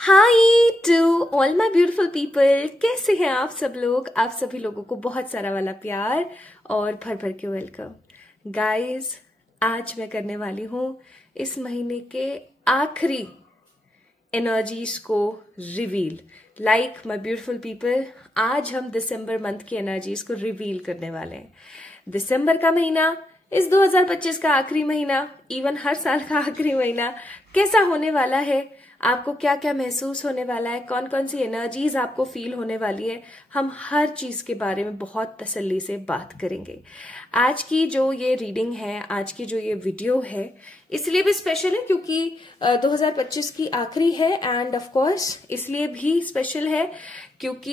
High to all my beautiful people. कैसे हैं आप सब लोग? आप सभी लोगों को बहुत सारा वाला प्यार और भर भर के वेलकम। गाइस, आज मैं करने वाली हूँ इस महीने के आखिरी एनर्जीज को reveal. Like my beautiful people, आज हम दिसंबर मंथ की एनर्जीज को रिवील करने वाले हैं। दिसंबर का महीना, इस 2025 का आखिरी महीना, इवन हर साल का आखिरी महीना कैसा होने वाला है, आपको क्या क्या महसूस होने वाला है, कौन कौन सी एनर्जीज आपको फील होने वाली है, हम हर चीज के बारे में बहुत तसल्ली से बात करेंगे। आज की जो ये रीडिंग है, आज की जो ये वीडियो है, इसलिए भी स्पेशल है क्योंकि 2025 की आखिरी है, एंड ऑफ कोर्स इसलिए भी स्पेशल है क्योंकि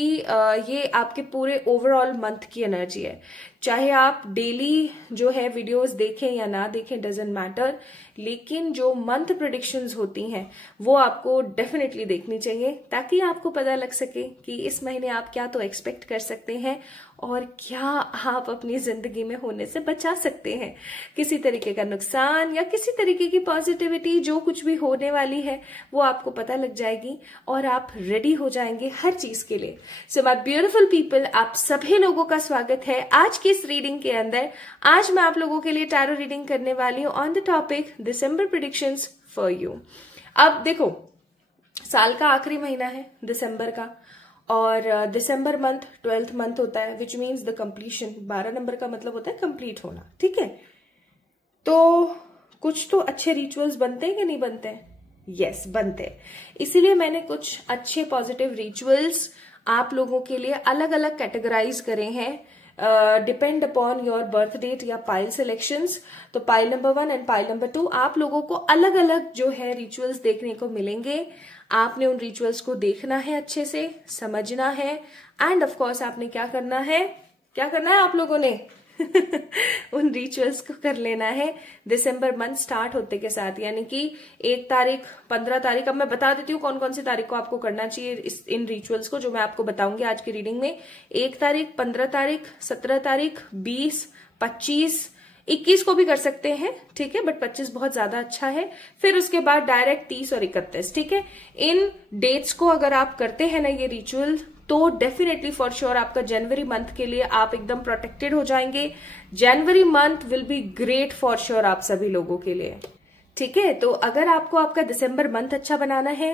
ये आपके पूरे ओवरऑल मंथ की एनर्जी है। चाहे आप डेली जो है वीडियोस देखें या ना देखें, डजेंट मैटर, लेकिन जो मंथ प्रेडिक्शंस होती हैं वो आपको डेफिनेटली देखनी चाहिए ताकि आपको पता लग सके कि इस महीने आप क्या तो एक्सपेक्ट कर सकते हैं और क्या आप अपनी जिंदगी में होने से बचा सकते हैं। किसी तरीके का नुकसान या किसी तरीके की पॉजिटिविटी जो कुछ भी होने वाली है वो आपको पता लग जाएगी और आप रेडी हो जाएंगे हर चीज के लिए। सो माय ब्यूटीफुल पीपल, आप सभी लोगों का स्वागत है आज की इस रीडिंग के अंदर। आज मैं आप लोगों के लिए टैरो रीडिंग करने वाली हूँ on the topic December predictions for you. अब देखो, साल का आखिरी महीना है दिसंबर का, और दिसंबर मंथ 12th मंथ होता है, which means the completion. 12 number का मतलब होता है कंप्लीट होना, ठीक है। तो कुछ तो अच्छे रिचुअल्स बनते हैं कि नहीं बनते हैं? यस, बनते हैं। इसीलिए मैंने कुछ अच्छे पॉजिटिव रिचुअल्स आप लोगों के लिए अलग अलग कैटेगराइज करे हैं depend upon your birth date या पाइल सिलेक्शंस। तो pile number 1 and pile number 2 आप लोगों को अलग अलग जो है रिचुअल्स देखने को मिलेंगे। आपने उन रिचुअल्स को देखना है, अच्छे से समझना है, एंड ऑफ कोर्स आपने क्या करना है आप लोगों ने उन रिचुअल्स को कर लेना है दिसंबर मंथ स्टार्ट होते के साथ, यानी कि 1 तारीख, 15 तारीख। अब मैं बता देती हूँ कौन कौन सी तारीख को आपको करना चाहिए इन रिचुअल्स को, जो मैं आपको बताऊंगी आज की रीडिंग में। 1 तारीख, 15 तारीख, 17 तारीख, 20, 25, 21 को भी कर सकते हैं, ठीक है, बट 25 बहुत ज्यादा अच्छा है। फिर उसके बाद डायरेक्ट 30 और 31, ठीक है। इन डेट्स को अगर आप करते हैं ना ये रिचुअल, तो डेफिनेटली फॉर श्योर आपका जनवरी मंथ के लिए आप एकदम प्रोटेक्टेड हो जाएंगे। January month will be great for sure आप सभी लोगों के लिए, ठीक है। तो अगर आपको आपका दिसंबर मंथ अच्छा बनाना है,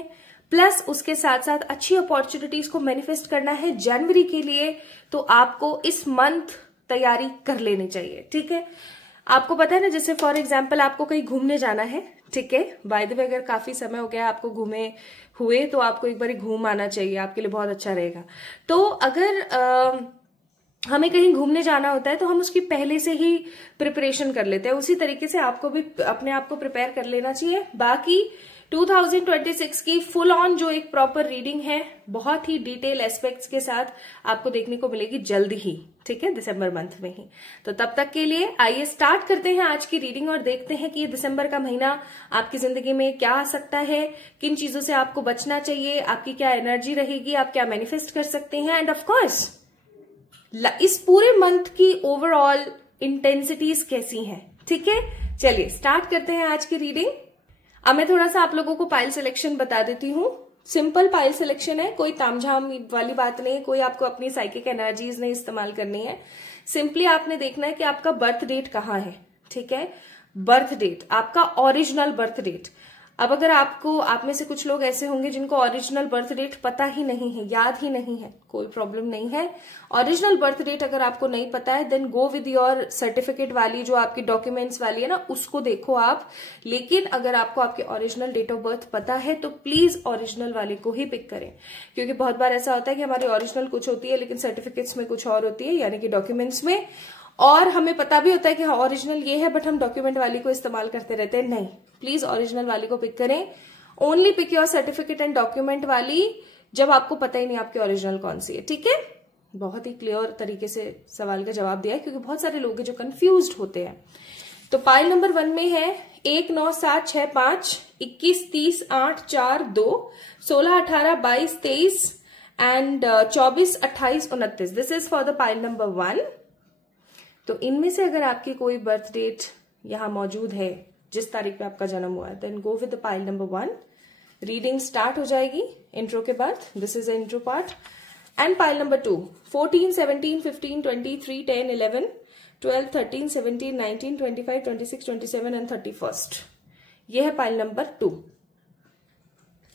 प्लस उसके साथ साथ अच्छी अपॉर्चुनिटीज को मैनिफेस्ट करना है जनवरी के लिए, तो आपको इस मंथ तैयारी कर लेनी चाहिए, ठीक है। आपको पता है ना, जैसे फॉर एग्जाम्पल आपको कहीं घूमने जाना है, ठीक है। बाय द वे, अगर काफी समय हो गया आपको घूमे हुए तो आपको एक बार घूम आना चाहिए, आपके लिए बहुत अच्छा रहेगा। तो अगर हमें कहीं घूमने जाना होता है तो हम उसकी पहले से ही प्रिपरेशन कर लेते हैं, उसी तरीके से आपको भी अपने आप को प्रिपेयर कर लेना चाहिए। बाकी 2026 की फुल ऑन जो एक प्रॉपर रीडिंग है, बहुत ही डिटेल एस्पेक्ट्स के साथ आपको देखने को मिलेगी जल्द ही, ठीक है, दिसंबर मंथ में ही। तो तब तक के लिए आइए स्टार्ट करते हैं आज की रीडिंग और देखते हैं कि ये दिसंबर का महीना आपकी जिंदगी में क्या आ सकता है, किन चीजों से आपको बचना चाहिए, आपकी क्या एनर्जी रहेगी, आप क्या मैनिफेस्ट कर सकते हैं, एंड ऑफ कोर्स इस पूरे मंथ की ओवरऑल इंटेंसिटीज कैसी हैं, ठीक है। चलिए स्टार्ट करते हैं आज की रीडिंग। अब मैं थोड़ा सा आप लोगों को पाइल सिलेक्शन बता देती हूँ। सिंपल पाइल सिलेक्शन है, कोई तामझाम वाली बात नहीं, कोई आपको अपनी साइकिक एनर्जीज नहीं इस्तेमाल करनी है। सिंपली आपने देखना है कि आपका बर्थ डेट कहाँ है, ठीक है। बर्थ डेट, आपका ओरिजिनल बर्थ डेट। अब अगर आपको, आप में से कुछ लोग ऐसे होंगे जिनको ओरिजिनल बर्थ डेट पता ही नहीं है, याद ही नहीं है, कोई प्रॉब्लम नहीं है। ओरिजिनल बर्थ डेट अगर आपको नहीं पता है, then go with your certificate वाली जो आपकी डॉक्यूमेंट्स वाली है ना, उसको देखो आप। लेकिन अगर आपको आपके ओरिजिनल डेट ऑफ बर्थ पता है तो प्लीज ओरिजिनल वाले को ही पिक करें, क्योंकि बहुत बार ऐसा होता है कि हमारी ओरिजिनल कुछ होती है लेकिन सर्टिफिकेट्स में कुछ और होती है, यानी कि डॉक्यूमेंट्स में। और हमें पता भी होता है कि हाँ ओरिजिनल ये है, बट हम डॉक्यूमेंट वाली को इस्तेमाल करते रहते हैं। नहीं, प्लीज ओरिजिनल वाली को पिक करें। Only pick your certificate and document वाली जब आपको पता ही नहीं आपकी ओरिजिनल कौन सी है, ठीक है। बहुत ही क्लियर तरीके से सवाल का जवाब दिया है, क्योंकि बहुत सारे लोग हैं जो कंफ्यूज्ड होते हैं। तो पाइल नंबर 1 में है 1 9 7 6 5 21 30 8 4 2 16 18 22 23 and 24 28 29। This is for the pile number 1। तो इनमें से अगर आपकी कोई बर्थ डेट यहाँ मौजूद है, जिस तारीख पे आपका जन्म हुआ है, then go with the pile number 1। Reading start हो जाएगी इंट्रो के बाद। This is intro part. And pile number 2, 14, 17, 15, 23, 10, 11, 12, 13, 17, 19, 25, 26, 27 and 31st। ये है पाइल नंबर 2।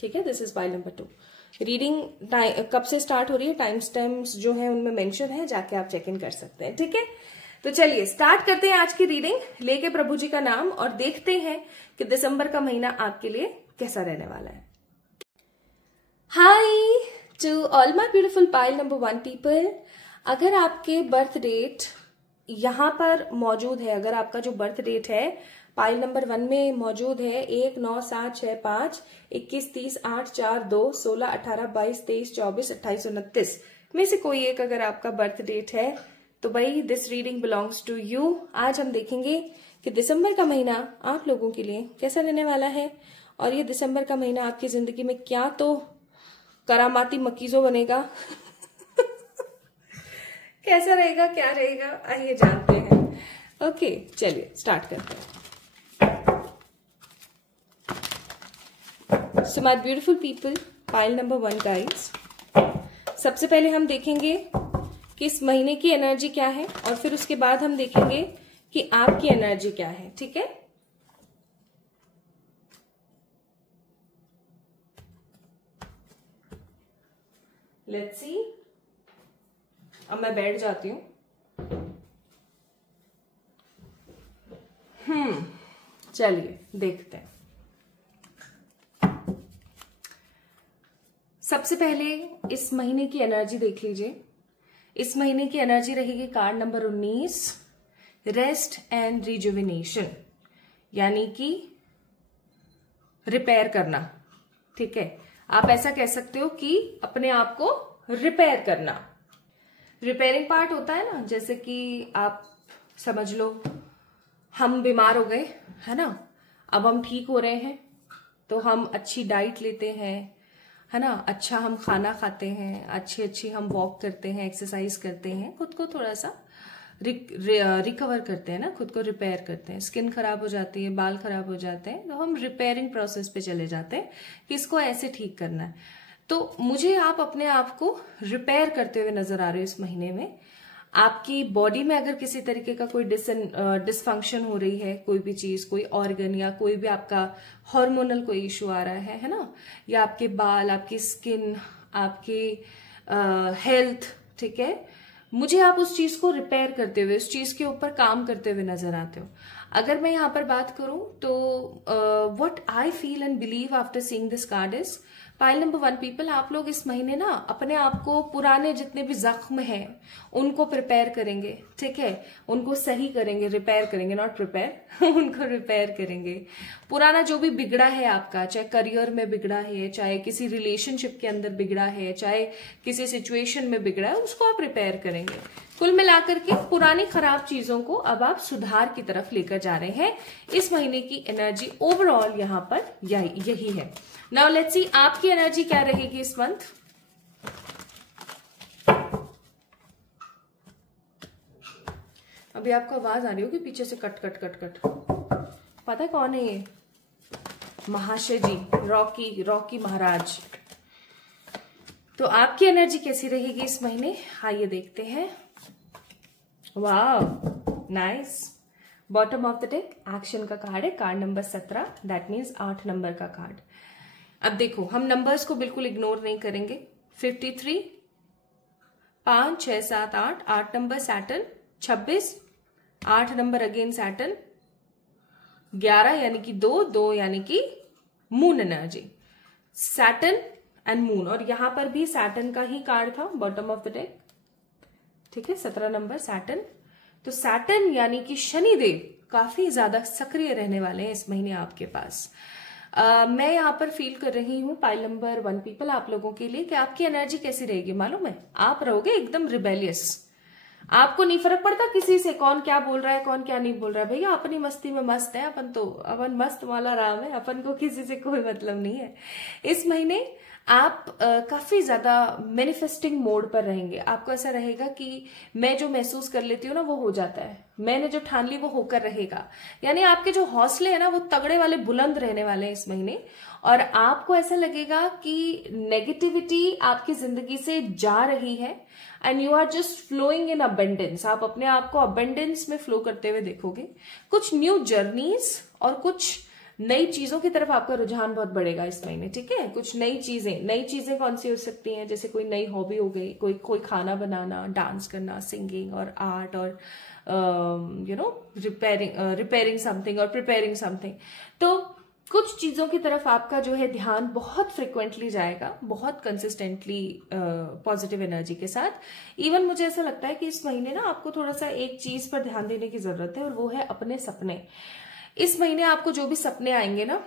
ठीक है, this is pile number 2। Reading कब से स्टार्ट हो रही है, टाइम स्टैम्प्स जो है उनमें मेंशन है, जाके आप चेक इन कर सकते हैं। ठीक है, तो चलिए स्टार्ट करते हैं आज की रीडिंग लेके प्रभु जी का नाम, और देखते हैं कि दिसंबर का महीना आपके लिए कैसा रहने वाला है। Hi to all my beautiful pile number 1 people. अगर आपके बर्थ डेट यहां पर मौजूद है, अगर आपका जो बर्थ डेट है पाइल नंबर 1 में मौजूद है 1, 9, 7, 6, 5, 21, 30, 8, 4, 2, 16, 18, 22, 23, 24, 28, 29 में से कोई एक अगर आपका बर्थ डेट है तो भाई this reading belongs to you. आज हम देखेंगे कि दिसंबर का महीना आप लोगों के लिए कैसा रहने वाला है, और ये दिसंबर का महीना आपकी जिंदगी में क्या तो करामाती मकीजो बनेगा कैसा रहेगा, क्या रहेगा, आइए जानते हैं। ओके चलिए स्टार्ट करते हैं। So my beautiful people, pile number 1 guys, सबसे पहले हम देखेंगे कि इस महीने की एनर्जी क्या है, और फिर उसके बाद हम देखेंगे कि आपकी एनर्जी क्या है। ठीक है, लेट्स सी। अब मैं बैठ जाती हूं। चलिए देखते हैं। सबसे पहले इस महीने की एनर्जी देख लीजिए। इस महीने की एनर्जी रहेगी card number 19, rest and rejuvenation, यानी कि रिपेयर करना। ठीक है, आप ऐसा कह सकते हो कि अपने आप को रिपेयर करना। रिपेयरिंग पार्ट होता है ना, जैसे कि आप समझ लो हम बीमार हो गए है ना, अब हम ठीक हो रहे हैं तो हम अच्छी डाइट लेते हैं है ना, अच्छा हम खाना खाते हैं, अच्छी हम वॉक करते हैं, एक्सरसाइज करते हैं, खुद को थोड़ा सा रिकवर करते हैं ना, खुद को रिपेयर करते हैं। स्किन खराब हो जाती है, बाल खराब हो जाते हैं, तो हम रिपेयरिंग प्रोसेस पे चले जाते हैं कि इसको ऐसे ठीक करना है। तो मुझे आप अपने आप को रिपेयर करते हुए नजर आ रहे हो इस महीने में। आपकी बॉडी में अगर किसी तरीके का कोई डिसफंक्शन हो रही है, कोई भी चीज, कोई ऑर्गन, या कोई भी आपका हार्मोनल कोई इश्यू आ रहा है ना, या आपके बाल, आपकी स्किन, आपकी हेल्थ, ठीक है, मुझे आप उस चीज को रिपेयर करते हुए, उस चीज के ऊपर काम करते हुए नजर आते हो। अगर मैं यहाँ पर बात करूं तो what I feel and believe after seeing this card is, pile number 1 people, आप लोग इस महीने ना अपने आप को पुराने जितने भी जख्म हैं उनको प्रिपेयर करेंगे। ठीक है, उनको सही करेंगे, रिपेयर करेंगे, नॉट प्रिपेयर उनको रिपेयर करेंगे। पुराना जो भी बिगड़ा है आपका, चाहे करियर में बिगड़ा है, चाहे किसी रिलेशनशिप के अंदर बिगड़ा है, चाहे किसी सिचुएशन में बिगड़ा है, उसको आप रिपेयर करेंगे। कुल मिलाकर के पुरानी खराब चीजों को अब आप सुधार की तरफ लेकर जा रहे हैं। इस महीने की एनर्जी ओवरऑल यहाँ पर यही है। नाउ लेट्स सी आपकी एनर्जी क्या रहेगी इस मंथ। अभी आपको आवाज आ रही होगी पीछे से, कट कट कट कट। पता है कौन है ये? महाशय जी, रॉकी महाराज। तो आपकी एनर्जी कैसी रहेगी इस महीने, आइए देखते हैं। वाह nice. Bottom of the deck action का कार्ड है, card number 17, that means 8 number का कार्ड। अब देखो, हम नंबर्स को बिल्कुल इग्नोर नहीं करेंगे। 53, 5, 6, 7, 8, 8 number Saturn, 26, 8 number again Saturn, 11 यानी कि 2 यानी कि moon energy, Saturn and moon, और यहां पर भी सैटर्न का ही कार्ड था बॉटम ऑफ द डेक। ठीक है, 17 नंबर सैटर्न। तो सैटर्न यानी कि शनिदेव काफी ज्यादा सक्रिय रहने वाले हैं इस महीने आपके पास। मैं यहाँ पर फील कर रही हूँ पाइल नंबर 1 पीपल आप लोगों के लिए कि आपकी एनर्जी कैसी रहेगी मालूम है? आप रहोगे एकदम रिबेलियस। आपको नहीं फर्क पड़ता किसी से कौन क्या बोल रहा है, कौन क्या नहीं बोल रहा है। भैया अपनी मस्ती में मस्त है अपन, तो अपन मस्त वाला राम है, अपन को किसी से कोई मतलब नहीं है। इस महीने आप काफी ज्यादा मैनिफेस्टिंग मोड पर रहेंगे। आपको ऐसा रहेगा कि मैं जो महसूस कर लेती हूँ ना वो हो जाता है, मैंने जो ठान ली वो होकर रहेगा। यानी आपके जो हौसले हैं ना वो तगड़े वाले बुलंद रहने वाले हैं इस महीने। और आपको ऐसा लगेगा कि नेगेटिविटी आपकी जिंदगी से जा रही है and you are just flowing in abundance. आप अपने आप को अबेंडेंस में फ्लो करते हुए देखोगे। कुछ न्यू जर्नीज और कुछ नई चीजों की तरफ आपका रुझान बहुत बढ़ेगा इस महीने, ठीक है। कुछ नई चीजें कौन सी हो सकती हैं, जैसे कोई नई हॉबी हो गई, कोई खाना बनाना, डांस करना, सिंगिंग और आर्ट और रिपेयरिंग समथिंग और प्रिपेयरिंग समथिंग। तो कुछ चीजों की तरफ आपका जो है ध्यान बहुत फ्रिक्वेंटली जाएगा, बहुत कंसिस्टेंटली पॉजिटिव एनर्जी के साथ। इवन मुझे ऐसा लगता है कि इस महीने ना आपको थोड़ा सा एक चीज पर ध्यान देने की जरूरत है और वो है अपने सपने। इस महीने आपको जो भी सपने आएंगे ना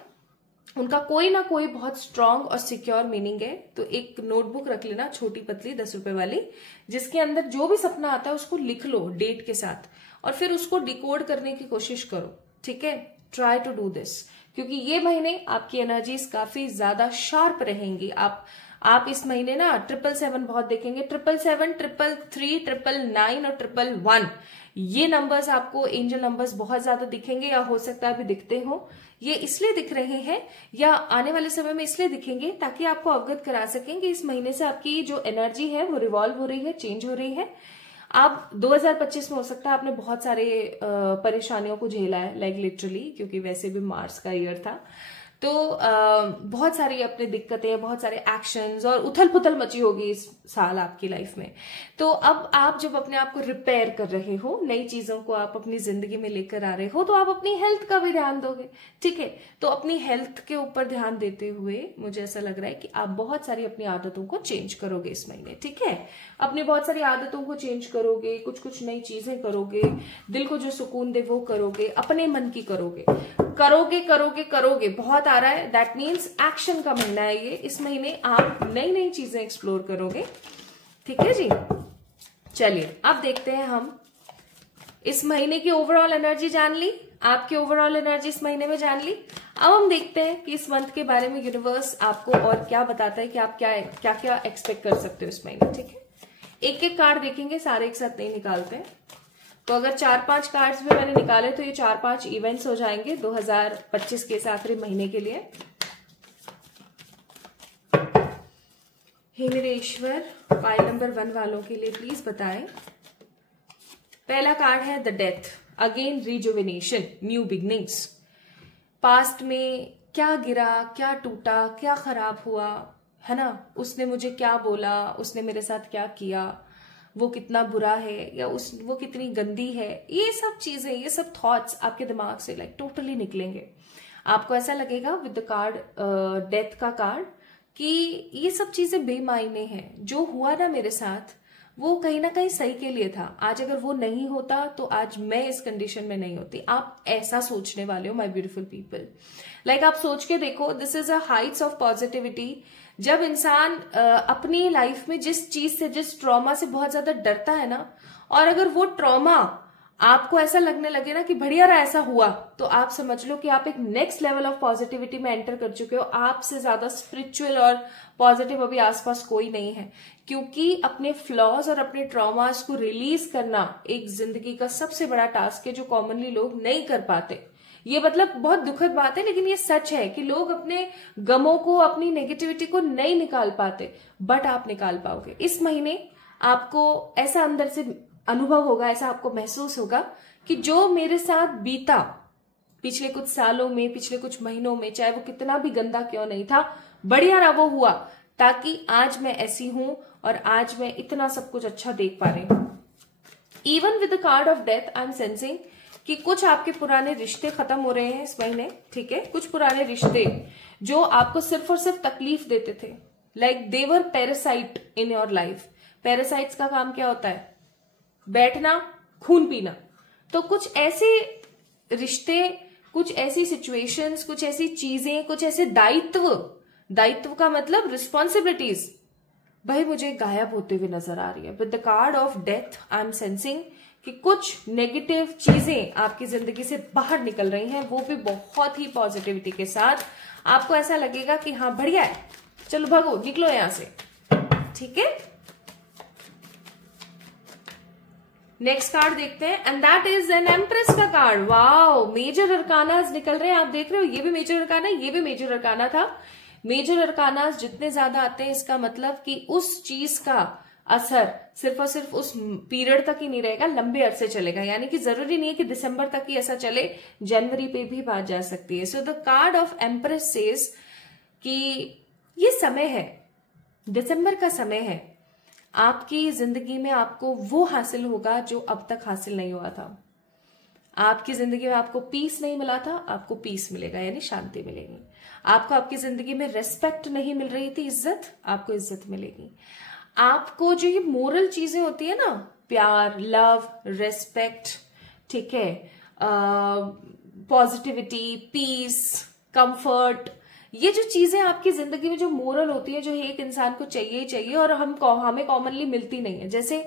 उनका कोई ना कोई बहुत स्ट्रांग और सिक्योर मीनिंग है। तो एक नोटबुक रख लेना, छोटी पतली 10 रुपए वाली, जिसके अंदर जो भी सपना आता है उसको लिख लो डेट के साथ और फिर उसको डिकोड करने की कोशिश करो, ठीक है। ट्राई टू डू दिस, क्योंकि ये महीने आपकी एनर्जीज काफी ज्यादा शार्प रहेंगी। आप इस महीने ना 777 बहुत देखेंगे, 777, 333, 999 और 111 ये नंबर्स आपको एंजल नंबर्स बहुत ज्यादा दिखेंगे, या हो सकता है अभी दिखते हो। ये इसलिए दिख रहे हैं या आने वाले समय में इसलिए दिखेंगे ताकि आपको अवगत करा सकें कि इस महीने से आपकी जो एनर्जी है वो रिवॉल्व हो रही है, चेंज हो रही है। आप 2025 में हो सकता है आपने बहुत सारे परेशानियों को झेला है, लाइक लिटरली, क्योंकि वैसे भी मार्स का ईयर था। तो बहुत सारी अपनी दिक्कतें, बहुत सारे एक्शंस और उथल पुथल मची होगी इस साल आपकी लाइफ में। तो अब आप जब अपने आप को रिपेयर कर रहे हो, नई चीजों को आप अपनी जिंदगी में लेकर आ रहे हो, तो आप अपनी हेल्थ का भी ध्यान दोगे, ठीक है। तो अपनी हेल्थ के ऊपर ध्यान देते हुए मुझे ऐसा लग रहा है कि आप बहुत सारी अपनी आदतों को चेंज करोगे इस महीने, ठीक है। अपनी बहुत सारी आदतों को चेंज करोगे, कुछ नई चीजें करोगे, दिल को जो सुकून दे वो करोगे, अपने मन की करोगे, बहुत आ रहा है। दैट मीन्स एक्शन का महीना है ये। इस महीने आप नई चीजें एक्सप्लोर करोगे, ठीक है जी। चलिए अब देखते हैं, हम इस महीने की ओवरऑल एनर्जी जान ली, आपकी ओवरऑल एनर्जी इस महीने में जान ली। अब हम देखते हैं कि इस मंथ के बारे में यूनिवर्स आपको और क्या बताता है, कि आप क्या एक्सपेक्ट कर सकते हो इस महीने, ठीक है। एक एक कार्ड देखेंगे, सारे एक साथ नहीं निकालते हैं। तो अगर 4-5 कार्ड्स भी मैंने निकाले तो ये 4-5 इवेंट्स हो जाएंगे 2025 के इस आखिरी महीने के लिए। हे मेरे ईश्वर, पाइल नंबर 1 वालों के लिए प्लीज बताएं। पहला कार्ड है the death, again rejuvenation, new beginnings. Past में क्या गिरा, क्या टूटा, क्या खराब हुआ है ना, उसने मुझे क्या बोला, उसने मेरे साथ क्या किया, वो कितना बुरा है या वो कितनी गंदी है, ये सब चीजें, ये सब थॉट्स आपके दिमाग से लाइक टोटली निकलेंगे। आपको ऐसा लगेगा विद द कार्ड डेथ का कार्ड कि ये सब चीजें बेमायने हैं। जो हुआ ना मेरे साथ वो कहीं ना कहीं सही के लिए था। आज अगर वो नहीं होता तो आज मैं इस कंडीशन में नहीं होती। आप ऐसा सोचने वाले हो माय ब्यूटीफुल पीपल। लाइक आप सोच के देखो, this is a Heights of positivity. जब इंसान अपनी लाइफ में जिस चीज से, जिस ट्रॉमा से बहुत ज्यादा डरता है ना, और अगर वो ट्रॉमा आपको ऐसा लगने लगे ना कि बढ़िया रहा ऐसा हुआ, तो आप समझ लो कि आप एक नेक्स्ट लेवल ऑफ पॉजिटिविटी में एंटर कर चुके हो। आपसे ज्यादा स्पिरिचुअल और पॉजिटिव अभी आसपास कोई नहीं है, क्योंकि अपने फ्लॉज और अपने ट्रॉमास को रिलीज करना एक जिंदगी का सबसे बड़ा टास्क है जो कॉमनली लोग नहीं कर पाते। ये मतलब बहुत दुखद बात है, लेकिन ये सच है कि लोग अपने गमों को, अपनी नेगेटिविटी को नहीं निकाल पाते, बट आप निकाल पाओगे। इस महीने आपको ऐसा अंदर से अनुभव होगा, ऐसा आपको महसूस होगा कि जो मेरे साथ बीता पिछले कुछ सालों में, पिछले कुछ महीनों में, चाहे वो कितना भी गंदा क्यों नहीं था, बढ़िया रहा वो हुआ, ताकि आज मैं ऐसी हूं और आज मैं इतना सब कुछ अच्छा देख पा रही हूं। Even with the card of death I am sensing कि कुछ आपके पुराने रिश्ते खत्म हो रहे हैं इस महीने, ठीक है। कुछ पुराने रिश्ते जो आपको सिर्फ और सिर्फ तकलीफ देते थे, like they were parasite in your life. Parasites का काम क्या होता है? बैठना, खून पीना। तो कुछ ऐसे रिश्ते, कुछ ऐसी सिचुएशंस, कुछ ऐसी चीजें, कुछ ऐसे दायित्व का मतलब रिस्पॉन्सिबिलिटीज, भाई मुझे गायब होते हुए नजर आ रही है। With the card of death I am sensing कि कुछ नेगेटिव चीजें आपकी जिंदगी से बाहर निकल रही हैं, वो भी बहुत ही पॉजिटिविटी के साथ। आपको ऐसा लगेगा कि हाँ बढ़िया है, चलो भागो, निकलो यहां से, ठीक है। नेक्स्ट कार्ड देखते हैं, and that is an empress का कार्ड। वाओ, मेजर अरकानास निकल रहे हैं, आप देख रहे हो, ये भी मेजर अरकाना, ये भी मेजर अरकाना था। मेजर अरकानास जितने ज्यादा आते हैं, इसका मतलब कि उस चीज का असर सिर्फ और सिर्फ उस पीरियड तक ही नहीं रहेगा, लंबे अरसे चलेगा। यानी कि जरूरी नहीं है कि दिसंबर तक ही ऐसा चले, जनवरी पे भी बात जा सकती है। So the card of empress says कि ये समय है, दिसंबर का समय है, आपकी जिंदगी में आपको वो हासिल होगा जो अब तक हासिल नहीं हुआ था। आपकी जिंदगी में आपको पीस नहीं मिला था, आपको पीस मिलेगा, यानी शांति मिलेगी। आपको आपकी जिंदगी में रेस्पेक्ट नहीं मिल रही थी, इज्जत, आपको इज्जत मिलेगी। आपको जो ये मोरल चीजें होती है ना, प्यार, लव, रेस्पेक्ट, ठीक है, पॉजिटिविटी, पीस, कंफर्ट, ये जो चीजें आपकी जिंदगी में जो मोरल होती है, जो एक इंसान को चाहिए ही चाहिए, और हमें कॉमनली मिलती नहीं है। जैसे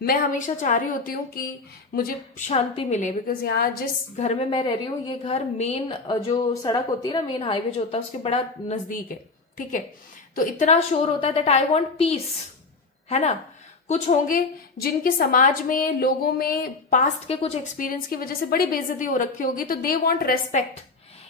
मैं हमेशा चाह रही होती हूँ कि मुझे शांति मिले, बिकॉज यहाँ जिस घर में मैं रह रही हूँ, ये घर मेन जो सड़क होती है ना, मेन हाईवे जो होता है, उसके बड़ा नजदीक है, ठीक है। तो इतना शोर होता है दैट आई वांट पीस, है ना। कुछ होंगे जिनके समाज में, लोगों में पास्ट के कुछ एक्सपीरियंस की वजह से बड़ी बेइज्जती हो रखी होगी, तो दे वांट रेस्पेक्ट।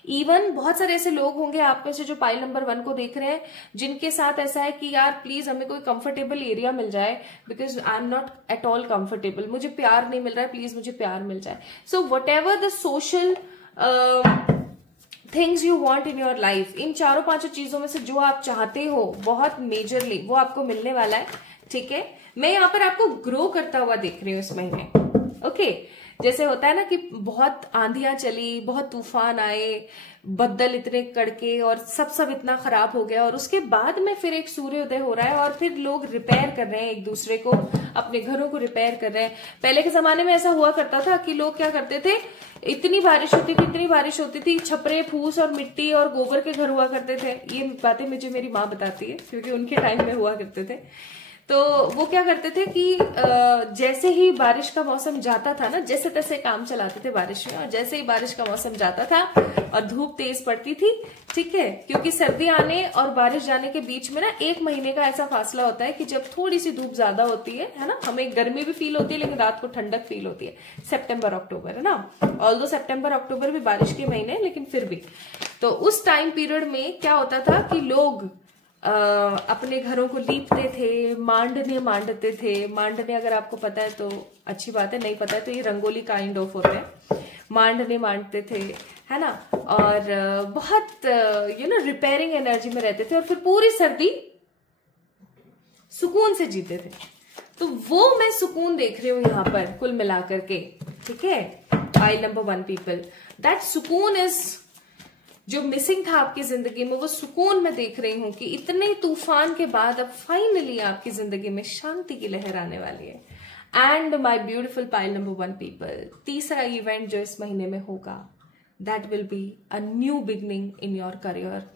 इवन बहुत सारे ऐसे लोग होंगे आप में से जो पाइल नंबर 1 को देख रहे हैं, जिनके साथ ऐसा है कि यार प्लीज हमें कोई कंफर्टेबल एरिया मिल जाए, because I am not at all comfortable, मुझे प्यार नहीं मिल रहा है, प्लीज मुझे प्यार मिल जाए। So whatever the social things you want in your life, इन चारों पांचों चीजों में से जो आप चाहते हो बहुत मेजरली, वो आपको मिलने वाला है, ठीक है। मैं यहाँ पर आपको ग्रो करता हुआ देख रही हूँ इस महीने, ओके। जैसे होता है ना कि बहुत आंधियां चली, बहुत तूफान आए, बदल इतने कड़के और सब इतना खराब हो गया, और उसके बाद में फिर एक सूर्योदय हो रहा है, और फिर लोग रिपेयर कर रहे हैं एक दूसरे को, अपने घरों को रिपेयर कर रहे हैं। पहले के जमाने में ऐसा हुआ करता था कि लोग क्या करते थे, इतनी बारिश होती थी, छपरे, फूस और मिट्टी और गोबर के घर हुआ करते थे। ये बातें मुझे मेरी माँ बताती है, क्योंकि उनके टाइम में हुआ करते थे। तो वो क्या करते थे कि जैसे ही बारिश का मौसम जाता था ना, जैसे तैसे काम चलाते थे बारिश में, और जैसे ही बारिश का मौसम जाता था और धूप तेज पड़ती थी, ठीक है, क्योंकि सर्दी आने और बारिश जाने के बीच में ना 1 महीने का ऐसा फासला होता है कि जब थोड़ी सी धूप ज्यादा होती है ना, हमें गर्मी भी फील होती है लेकिन रात को ठंडक फील होती है। सितंबर अक्टूबर, है ना, ऑल्दो सितंबर अक्टूबर भी बारिश के महीने, लेकिन फिर भी। तो उस टाइम पीरियड में क्या होता था कि लोग अपने घरों को लीपते थे, मांडते थे। मांडने अगर आपको पता है तो अच्छी बात है, नहीं पता है तो ये रंगोली काइंड ऑफ होता है। मांडते थे, है ना, और बहुत रिपेयरिंग एनर्जी में रहते थे, और फिर पूरी सर्दी सुकून से जीते थे। तो वो मैं सुकून देख रही हूं यहां पर कुल मिलाकर के, ठीक है। पाइल नंबर 1 पीपल, दैट सुकून इज जो मिसिंग था आपकी जिंदगी में, वो सुकून मैं देख रही हूं कि इतने तूफान के बाद अब फाइनली आपकी जिंदगी में शांति की लहर आने वाली है। And my beautiful pile number 1 people, तीसरा इवेंट जो इस महीने में होगा, that will be a new beginning in your career.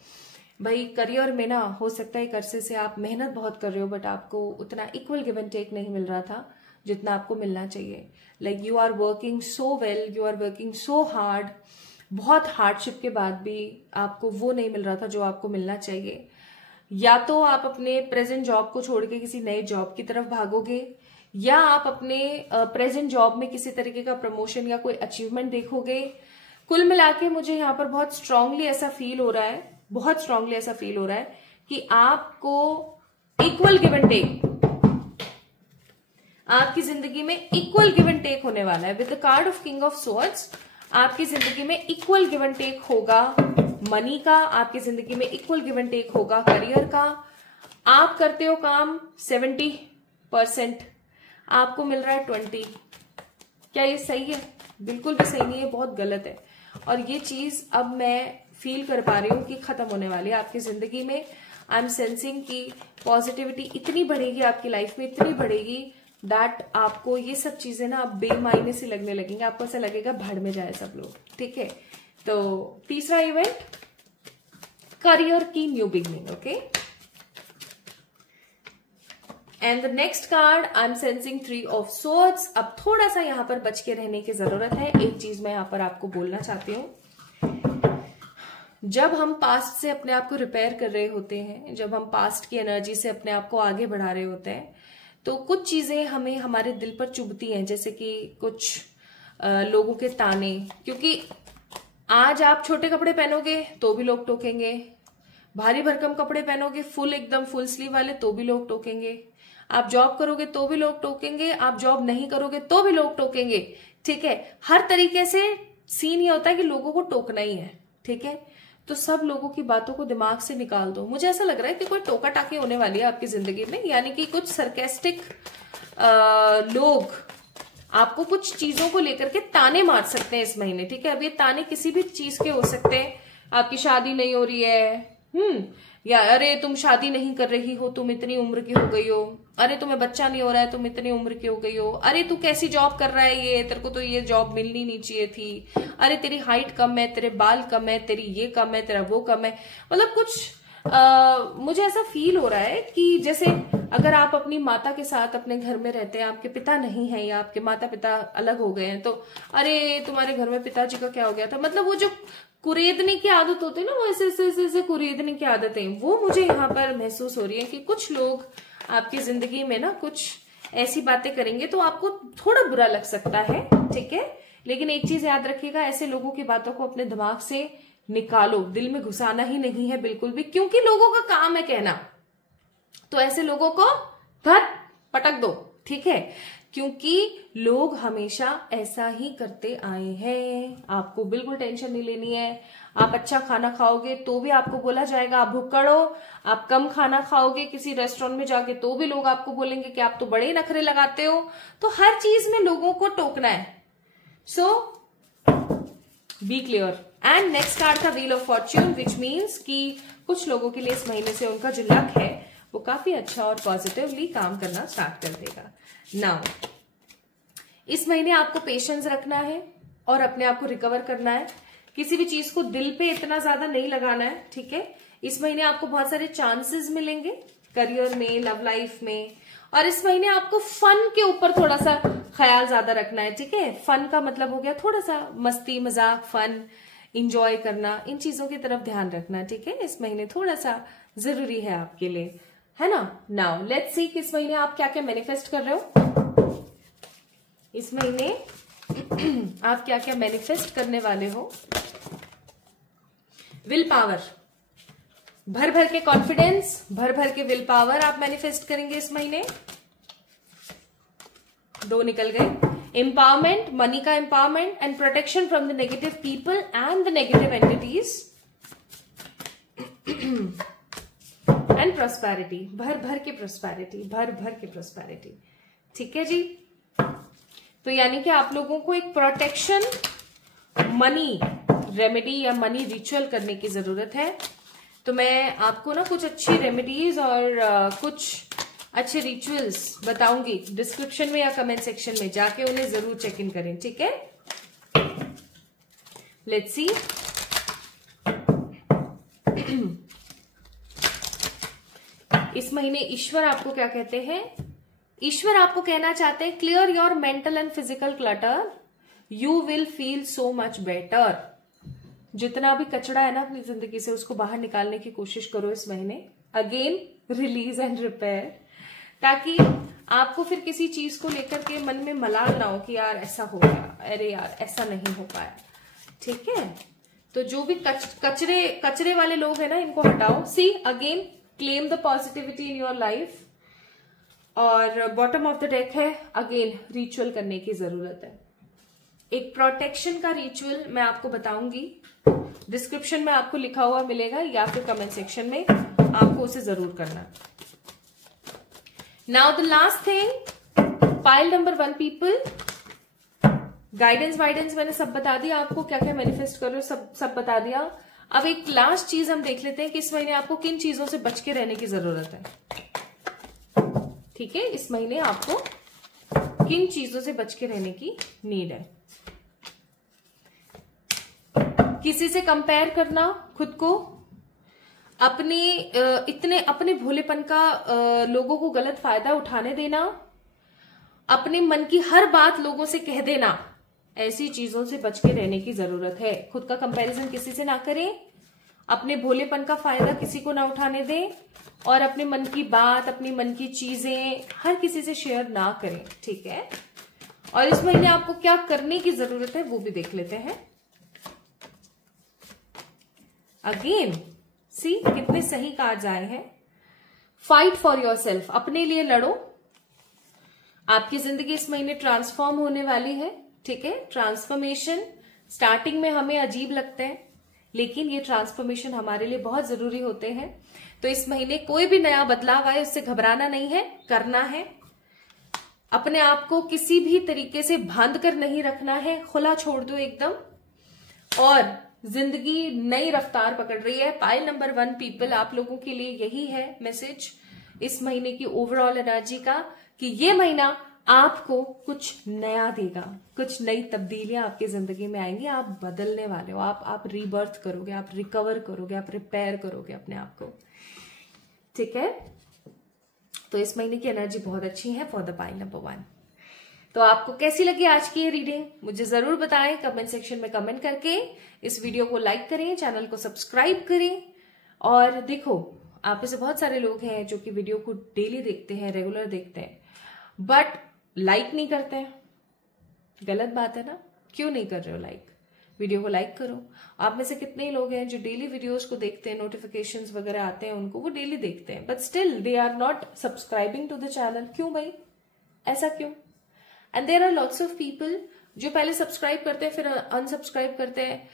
भाई करियर में ना, हो सकता है एक अरसे से आप मेहनत बहुत कर रहे हो, बट आपको उतना इक्वल गिव एंड टेक नहीं मिल रहा था जितना आपको मिलना चाहिए। Like you are working so well, you are working so hard, बहुत हार्डशिप के बाद भी आपको वो नहीं मिल रहा था जो आपको मिलना चाहिए। या तो आप अपने प्रेजेंट जॉब को छोड़ के किसी नए जॉब की तरफ भागोगे, या आप अपने प्रेजेंट जॉब में किसी तरीके का प्रमोशन या कोई अचीवमेंट देखोगे। कुल मिला के मुझे यहाँ पर बहुत स्ट्रांगली ऐसा फील हो रहा है, बहुत स्ट्रांगली ऐसा फील हो रहा है कि आपको इक्वल गिव एंड टेक, आपकी जिंदगी में इक्वल गिव एंड टेक होने वाला है। With the card of king of swords आपकी जिंदगी में इक्वल गिव एंड टेक होगा मनी का, आपकी जिंदगी में इक्वल गिव एंड टेक होगा करियर का। आप करते हो काम 70%, आपको मिल रहा है 20। क्या ये सही है? बिल्कुल भी सही नहीं है, बहुत गलत है। और ये चीज अब मैं फील कर पा रही हूं कि खत्म होने वाली है आपकी जिंदगी में। आई एम सेंसिंग कि पॉजिटिविटी इतनी बढ़ेगी आपकी लाइफ में, इतनी बढ़ेगी दैट आपको ये सब चीजें ना अब बेमायने से लगने लगेंगे। आपको ऐसा लगेगा भाड़ में जाए सब लोग, ठीक है। तो तीसरा इवेंट, करियर की new beginning, okay. And the next card, I am sensing 3 of swords. अब थोड़ा सा यहां पर बच के रहने की जरूरत है। एक चीज मैं यहां पर आपको बोलना चाहती हूं, जब हम पास्ट से अपने आप को रिपेयर कर रहे होते हैं, जब हम पास्ट की एनर्जी से अपने आप को आगे बढ़ा रहे होते हैं, तो कुछ चीजें हमें हमारे दिल पर चुभती हैं, जैसे कि कुछ लोगों के ताने। क्योंकि आज आप छोटे कपड़े पहनोगे तो भी लोग टोकेंगे, भारी भरकम कपड़े पहनोगे फुल एकदम फुल स्लीव वाले तो भी लोग टोकेंगे, आप जॉब करोगे तो भी लोग टोकेंगे, आप जॉब नहीं करोगे तो भी लोग टोकेंगे। ठीक है, हर तरीके से सीन ये होता है कि लोगों को टोकना ही है। ठीक है, तो सब लोगों की बातों को दिमाग से निकाल दो। मुझे ऐसा लग रहा है कि कोई टोका टाकी होने वाली है आपकी जिंदगी में, यानी कि कुछ सरकेस्टिक लोग आपको कुछ चीजों को लेकर के ताने मार सकते हैं इस महीने। ठीक है, अब ये ताने किसी भी चीज के हो सकते हैं। आपकी शादी नहीं हो रही है, या अरे तुम शादी नहीं कर रही हो, तुम इतनी उम्र की हो गई हो, अरे तुम्हें बच्चा नहीं हो रहा है, तुम इतनी उम्र की हो गई हो, अरे तू कैसी जॉब कर रहा है, ये तेरे को तो ये जॉब मिलनी नहीं चाहिए थी, अरे तेरी हाइट कम है, तेरे बाल कम है, तेरी ये कम है, तेरा वो कम है। मतलब कुछ मुझे ऐसा फील हो रहा है कि जैसे अगर आप अपनी माता के साथ अपने घर में रहते हैं, आपके पिता नहीं है या आपके माता पिता अलग हो गए हैं, तो अरे तुम्हारे घर में पिताजी का क्या हो गया था, मतलब वो जो कुरेदने की आदत होती है ना, वो ऐसे कुरेदने की आदतें, वो मुझे यहाँ पर महसूस हो रही है कि कुछ लोग आपकी जिंदगी में ना कुछ ऐसी बातें करेंगे तो आपको थोड़ा बुरा लग सकता है। ठीक है, लेकिन एक चीज याद रखिएगा, ऐसे लोगों की बातों को अपने दिमाग से निकालो, दिल में घुसाना ही नहीं है बिल्कुल भी, क्योंकि लोगों का काम है कहना। तो ऐसे लोगों को धत पटक दो। ठीक है, क्योंकि लोग हमेशा ऐसा ही करते आए हैं। आपको बिल्कुल टेंशन नहीं लेनी है। आप अच्छा खाना खाओगे तो भी आपको बोला जाएगा आप भुक्कड़ हो, आप कम खाना खाओगे किसी रेस्टोरेंट में जाके तो भी लोग आपको बोलेंगे कि आप तो बड़े नखरे लगाते हो। तो हर चीज में लोगों को टोकना है। So be clear. And next card था wheel of fortune, which means कि कुछ लोगों के लिए इस महीने से उनका जो लक है वो काफी अच्छा और पॉजिटिवली काम करना स्टार्ट कर देगा। नाउ इस महीने आपको पेशेंस रखना है और अपने आप को रिकवर करना है। किसी भी चीज को दिल पे इतना ज्यादा नहीं लगाना है। ठीक है, इस महीने आपको बहुत सारे चांसेस मिलेंगे करियर में, लव लाइफ में, और इस महीने आपको फन के ऊपर थोड़ा सा ख्याल ज्यादा रखना है। ठीक है, फन का मतलब हो गया थोड़ा सा मस्ती मजाक, फन इंजॉय करना, इन चीजों की तरफ ध्यान रखना। ठीक है, इस महीने थोड़ा सा जरूरी है आपके लिए, है ना। नाउ लेट्स सी कि इस महीने आप क्या क्या मैनिफेस्ट कर रहे हो। इस महीने आप क्या क्या मैनिफेस्ट करने वाले हो। विल पावर, भर भर के कॉन्फिडेंस, भर भर के विल पावर आप मैनिफेस्ट करेंगे इस महीने। 2 निकल गए। एम्पावरमेंट, मनी का empowerment and protection from the negative people and the negative entities and prosperity, भर भर के प्रोस्पेरिटी, भर भर के प्रोस्पेरिटी। ठीक है जी, तो यानी कि आप लोगों को एक प्रोटेक्शन मनी रेमेडी या मनी रिचुअल करने की जरूरत है। तो मैं आपको ना कुछ अच्छी रेमेडीज और कुछ अच्छे रिचुअल्स बताऊंगी डिस्क्रिप्शन में या कमेंट सेक्शन में, जाके उन्हें जरूर चेक इन करें। ठीक है, लेट्स सी। इस महीने ईश्वर आपको क्या कहते हैं। ईश्वर आपको कहना चाहते हैं clear your mental and physical clutter, you will feel so much better. जितना भी कचरा है ना अपनी जिंदगी से, उसको बाहर निकालने की कोशिश करो इस महीने। अगेन रिलीज एंड रिपेयर, ताकि आपको फिर किसी चीज को लेकर के मन में मलाल ना हो कि यार ऐसा हो गया, अरे यार ऐसा नहीं हो पाया। ठीक है, तो जो भी कचरे वाले लोग हैं ना, इनको हटाओ। See again claim the positivity in your life. और बॉटम ऑफ द डेक है अगेन रिचुअल करने की जरूरत है। एक प्रोटेक्शन का रिचुअल मैं आपको बताऊंगी, डिस्क्रिप्शन में आपको लिखा हुआ मिलेगा या फिर कमेंट सेक्शन में, आपको उसे जरूर करना। Now the last thing, pile number 1 people, guidance widens मैंने सब बता दिया आपको, क्या क्या मैनिफेस्ट कर रहे हो सब बता दिया। अब एक लास्ट चीज हम देख लेते हैं कि इस महीने आपको किन चीजों से बच के रहने की जरूरत है। ठीक है, इस महीने आपको किन चीजों से बच के रहने की नीड है। किसी से कंपेयर करना खुद को, अपने भोलेपन का लोगों को गलत फायदा उठाने देना, अपने मन की हर बात लोगों से कह देना, ऐसी चीजों से बच के रहने की जरूरत है। खुद का कंपैरिजन किसी से ना करें, अपने भोलेपन का फायदा किसी को ना उठाने दें और अपने मन की बात, अपनी मन की चीजें हर किसी से शेयर ना करें, ठीक है। और इस महीने आपको क्या करने की जरूरत है वो भी देख लेते हैं। अगेन सी कितने सही कार्ड्स आए हैं। फाइट फॉर योर सेल्फ, अपने लिए लड़ो। आपकी जिंदगी इस महीने ट्रांसफॉर्म होने वाली है, ठीक है। ट्रांसफॉर्मेशन स्टार्टिंग में हमें अजीब लगते हैं, लेकिन ये ट्रांसफॉर्मेशन हमारे लिए बहुत जरूरी होते हैं। तो इस महीने कोई भी नया बदलाव आए उससे घबराना नहीं है, करना है। अपने आप को किसी भी तरीके से बांध कर नहीं रखना है, खुला छोड़ दो एकदम। और जिंदगी नई रफ्तार पकड़ रही है। पाइल नंबर 1 पीपल, आप लोगों के लिए यही है मैसेज इस महीने की ओवरऑल एनर्जी का, कि ये महीना आपको कुछ नया देगा, कुछ नई तब्दीलियां आपकी जिंदगी में आएंगी। आप बदलने वाले हो, आप रीबर्थ करोगे, आप रिकवर करोगे, आप रिपेयर करोगे अपने आप को, ठीक है। तो इस महीने की एनर्जी बहुत अच्छी है फॉर द पाइल नंबर 1। तो आपको कैसी लगी आज की ये रीडिंग मुझे जरूर बताएं कमेंट सेक्शन में कमेंट करके। इस वीडियो को लाइक करें, चैनल को सब्सक्राइब करें। और देखो, आप में से बहुत सारे लोग हैं जो कि वीडियो को डेली देखते हैं, रेगुलर देखते हैं, बट लाइक नहीं करते हैं। गलत बात है ना, क्यों नहीं कर रहे हो लाइक? वीडियो को लाइक करो। आप में से कितने लोग हैं जो डेली वीडियोस को देखते हैं, नोटिफिकेशंस वगैरह आते हैं उनको, वो डेली देखते हैं, but still they are not subscribing to the channel. क्यों भाई, ऐसा क्यों? And there are lots of people जो पहले सब्सक्राइब करते हैं फिर अनसब्सक्राइब करते हैं।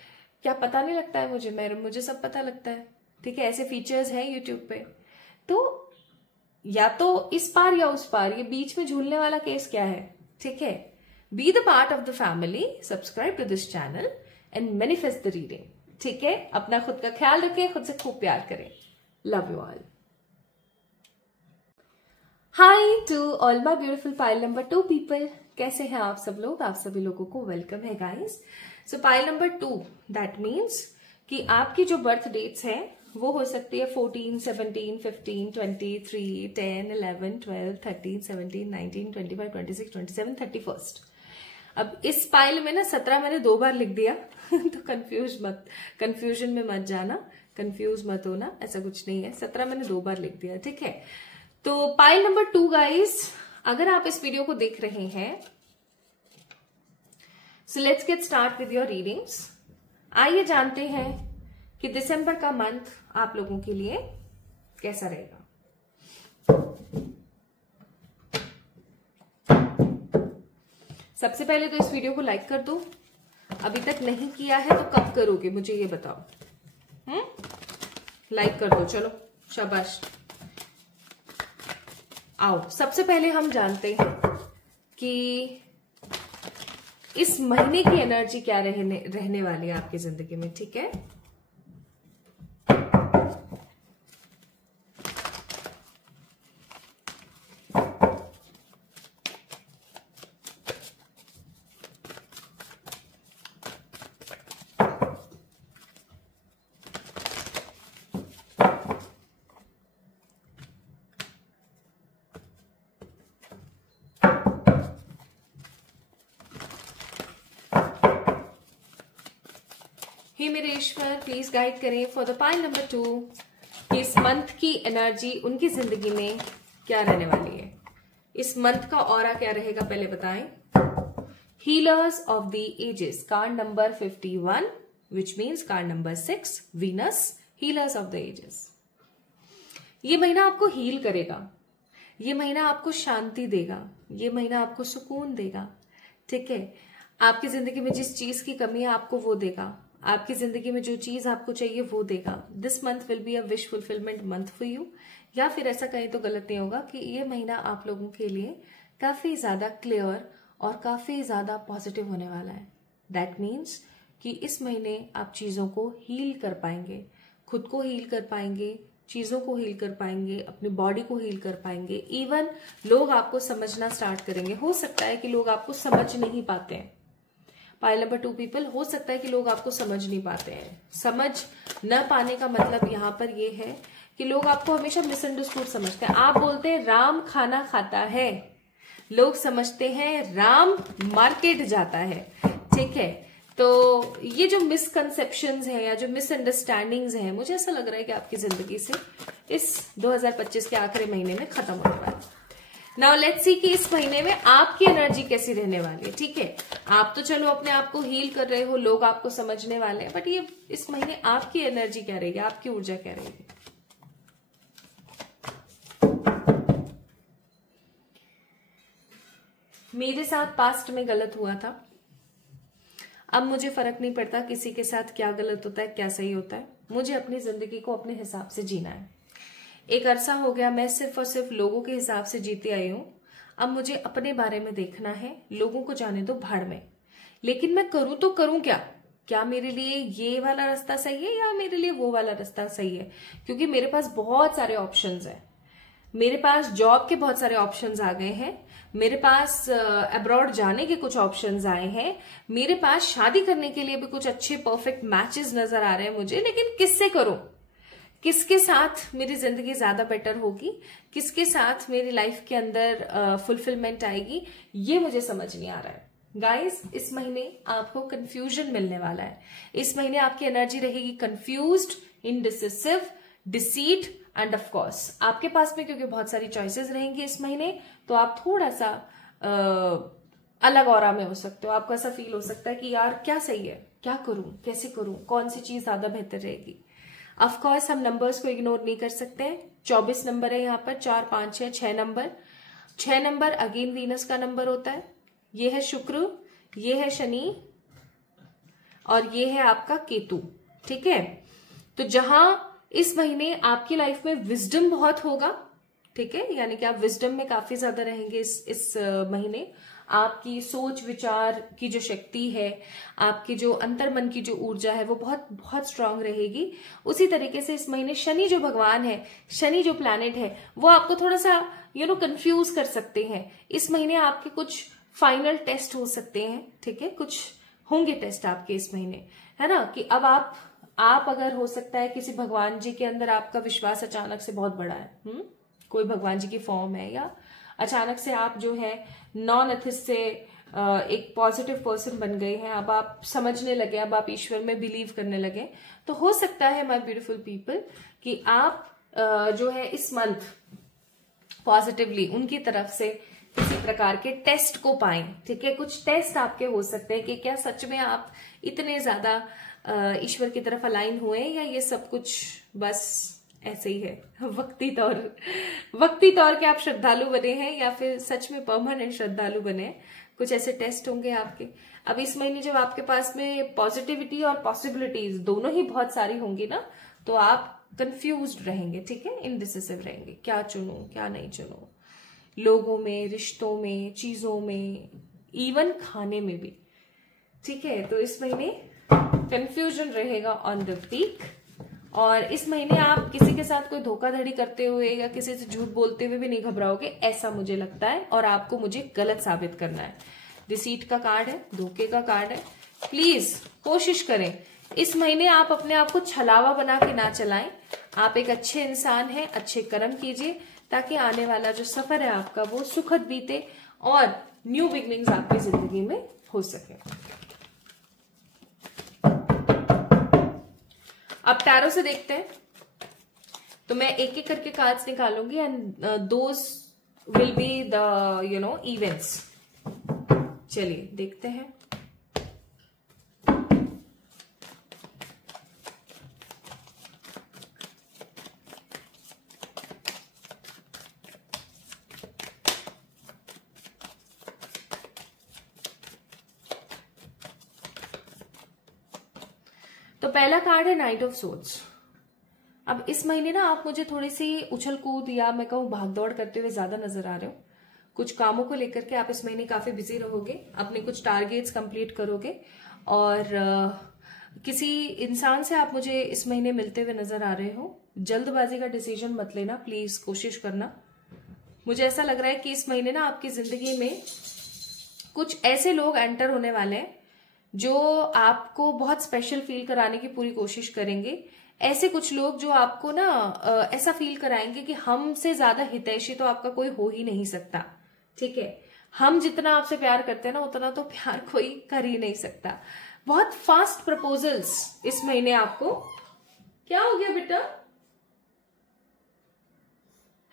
क्या पता नहीं लगता है मुझे सब पता लगता है, ठीक है। ऐसे फीचर्स हैं यूट्यूब पे। तो या तो इस पार या उस पार, ये बीच में झूलने वाला केस क्या है, ठीक है। Be the part of the family, subscribe to this channel and manifest the reading, ठीक है। अपना खुद का ख्याल रखें, खुद से खूब प्यार करें। Love you all. Hi to all my beautiful pile number 2 people, कैसे हैं आप सब लोग? आप सभी लोगों को वेलकम है guys. So pile number 2, that means कि आपकी जो बर्थ डेट्स हैं वो हो सकती है 14, 17, 15, 23, 10, 11, 12, 13, 17, 19, 25, 26, 27, 31। अब इस पाइल में ना 17 मैंने 2 बार लिख दिया तो कंफ्यूजन में मत जाना, कंफ्यूज मत होना, ऐसा कुछ नहीं है। 17 मैंने 2 बार लिख दिया, ठीक है। तो पाइल नंबर 2 गाइस, अगर आप इस वीडियो को देख रहे हैं, so let's get start with your readings. आइए जानते हैं कि दिसंबर का मंथ आप लोगों के लिए कैसा रहेगा। सबसे पहले तो इस वीडियो को लाइक कर दो। अभी तक नहीं किया है तो कब करोगे मुझे ये बताओ। लाइक कर दो, चलो शाबाश। आओ, सबसे पहले हम जानते हैं कि इस महीने की एनर्जी क्या रहने वाली है आपकी जिंदगी में, ठीक है। हे मेरे ईश्वर, प्लीज गाइड करें फॉर द पाइल नंबर 2 कि इस मंथ की एनर्जी उनकी जिंदगी में क्या रहने वाली है। इस मंथ का ऑरा क्या रहेगा पहले बताएं। Healers of the ages, card number 51, which means card number 6, Venus, healers of the ages. ये महीना आपको हील करेगा, ये महीना आपको शांति देगा, ये महीना आपको सुकून देगा, ठीक है। आपकी जिंदगी में जिस चीज की कमी है आपको वो देगा, आपकी जिंदगी में जो चीज आपको चाहिए वो देगा। This month will be a wish fulfilment month for you, या फिर ऐसा कहें तो गलत नहीं होगा कि ये महीना आप लोगों के लिए काफी ज्यादा क्लियर और काफी ज्यादा पॉजिटिव होने वाला है। दैट मीन्स कि इस महीने आप चीजों को हील कर पाएंगे, खुद को हील कर पाएंगे, चीजों को हील कर पाएंगे, अपनी बॉडी को हील कर पाएंगे। इवन लोग आपको समझना स्टार्ट करेंगे। हो सकता है कि लोग आपको समझ नहीं पाते हैं। पाइल नंबर 2 पीपल, हो सकता है कि लोग आपको समझ नहीं पाते हैं। समझ न पाने का मतलब यहाँ पर ये है कि लोग आपको हमेशा मिसअंडरस्टूड समझते हैं। आप बोलते हैं राम खाना खाता है, लोग समझते हैं राम मार्केट जाता है, ठीक है। तो ये जो मिसकंसेप्शंस हैं या जो मिसअंडरस्टैंडिंग्स हैं, मुझे ऐसा लग रहा है कि आपकी जिंदगी से इस 2025 के आखिरी महीने में खत्म होने वाला है। नाउ लेट्स सी कि इस महीने में आपकी एनर्जी कैसी रहने वाली है। ठीक है, आप तो चलो अपने आप को हील कर रहे हो, लोग आपको समझने वाले हैं, बट ये इस महीने आपकी एनर्जी क्या रहेगी, आपकी ऊर्जा क्या रहेगी। मेरे साथ पास्ट में गलत हुआ था, अब मुझे फर्क नहीं पड़ता किसी के साथ क्या गलत होता है क्या सही होता है, मुझे अपनी जिंदगी को अपने हिसाब से जीना है। एक अरसा हो गया मैं सिर्फ और सिर्फ लोगों के हिसाब से जीती आई हूं, अब मुझे अपने बारे में देखना है, लोगों को जाने दो भाड़ में। लेकिन मैं करूं तो करूं क्या, क्या मेरे लिए ये वाला रास्ता सही है या मेरे लिए वो वाला रास्ता सही है, क्योंकि मेरे पास बहुत सारे ऑप्शंस हैं। मेरे पास जॉब के बहुत सारे ऑप्शंस आ गए हैं, मेरे पास अब्रॉड जाने के कुछ ऑप्शंस आए हैं, मेरे पास शादी करने के लिए भी कुछ अच्छे परफेक्ट मैचेस नजर आ रहे हैं मुझे। लेकिन किससे करूं, किसके साथ मेरी जिंदगी ज्यादा बेटर होगी, किसके साथ मेरी लाइफ के अंदर फुलफिलमेंट आएगी, ये मुझे समझ नहीं आ रहा है। गाइस, इस महीने आपको कंफ्यूजन मिलने वाला है। इस महीने आपकी एनर्जी रहेगी confused, indecisive, deceit end of course आपके पास में, क्योंकि बहुत सारी चॉइसेस रहेंगी इस महीने, तो आप थोड़ा सा अलग ऑरा में हो सकते हो। आपको ऐसा फील हो सकता है कि यार क्या सही है, क्या करूं, कैसे करूं, कौन सी चीज ज्यादा बेहतर रहेगी। ऑफ कोर्स हम नंबर्स को इग्नोर नहीं कर सकते हैं। 24 नंबर है यहाँ पर, 4, 5, 6 नंबर। 6 नंबर अगेन वीनस का नंबर होता है। ये है शुक्र, ये है शनि और ये है आपका केतु। ठीक है, तो जहां इस महीने आपकी लाइफ में विजडम बहुत होगा, ठीक है, यानी कि आप विजडम में काफी ज्यादा रहेंगे इस महीने। आपकी सोच विचार की जो शक्ति है, आपकी जो अंतर्मन की जो ऊर्जा है, वो बहुत बहुत स्ट्रांग रहेगी। उसी तरीके से इस महीने शनि जो भगवान है, शनि जो प्लैनेट है, वो आपको थोड़ा सा कंफ्यूज कर सकते हैं। इस महीने आपके कुछ फाइनल टेस्ट हो सकते हैं। ठीक है, कुछ होंगे टेस्ट आपके इस महीने, है ना, कि अब आप अगर हो सकता है किसी भगवान जी के अंदर आपका विश्वास अचानक से बहुत बड़ा है, कोई भगवान जी की फॉर्म है, या अचानक से आप जो है नॉन एथिस्ट से एक पॉजिटिव पर्सन बन गए हैं, अब आप समझने लगे, अब आप ईश्वर में बिलीव करने लगे, तो हो सकता है माय ब्यूटीफुल पीपल कि आप जो है इस मंथ पॉजिटिवली उनकी तरफ से किसी प्रकार के टेस्ट को पाएं। ठीक है, कुछ टेस्ट आपके हो सकते हैं कि क्या सच में आप इतने ज्यादा ईश्वर की तरफ अलाइन हुए, या ये सब कुछ बस ऐसे ही है, वक्ती तौर के आप श्रद्धालु बने हैं, या फिर सच में परमानेंट श्रद्धालु बने हैं। कुछ ऐसे टेस्ट होंगे आपके। अब इस महीने जब आपके पास में पॉजिटिविटी और पॉसिबिलिटीज दोनों ही बहुत सारी होंगी ना, तो आप कंफ्यूज्ड रहेंगे। ठीक है, इनडिसिसिव रहेंगे, क्या चुनूं क्या नहीं चुनूं, लोगों में, रिश्तों में, चीजों में, इवन खाने में भी। ठीक है, तो इस महीने कंफ्यूजन रहेगा ऑन द पीक। और इस महीने आप किसी के साथ कोई धोखाधड़ी करते हुए या किसी से झूठ बोलते हुए भी नहीं घबराओगे, ऐसा मुझे लगता है, और आपको मुझे गलत साबित करना है। डिसीट का कार्ड है, धोखे का कार्ड है। प्लीज कोशिश करें इस महीने आप अपने आप को छलावा बना के ना चलाएं। आप एक अच्छे इंसान हैं, अच्छे कर्म कीजिए, ताकि आने वाला जो सफर है आपका वो सुखद बीते और न्यू बिगनिंग्स आपकी जिंदगी में हो सके। अब टैरो से देखते हैं, तो मैं एक एक करके कार्ड्स निकालूंगी and those will be the events. चलिए देखते हैं। तो पहला कार्ड है नाइट ऑफ सोर्ड्स। अब इस महीने ना आप मुझे थोड़ी सी उछल कूद या मैं कहूँ भागदौड़ करते हुए ज्यादा नजर आ रहे हो। कुछ कामों को लेकर के आप इस महीने काफी बिजी रहोगे, अपने कुछ टारगेट्स कंप्लीट करोगे, और किसी इंसान से आप मुझे इस महीने मिलते हुए नजर आ रहे हो। जल्दबाजी का डिसीजन मत लेना प्लीज, कोशिश करना। मुझे ऐसा लग रहा है कि इस महीने ना आपकी जिंदगी में कुछ ऐसे लोग एंटर होने वाले हैं जो आपको बहुत स्पेशल फील कराने की पूरी कोशिश करेंगे। ऐसे कुछ लोग जो आपको ना ऐसा फील कराएंगे कि हमसे ज्यादा हितैषी तो आपका कोई हो ही नहीं सकता। ठीक है, हम जितना आपसे प्यार करते हैं ना, उतना तो प्यार कोई कर ही नहीं सकता। बहुत फास्ट प्रपोजल्स इस महीने आपको, क्या हो गया बेटा,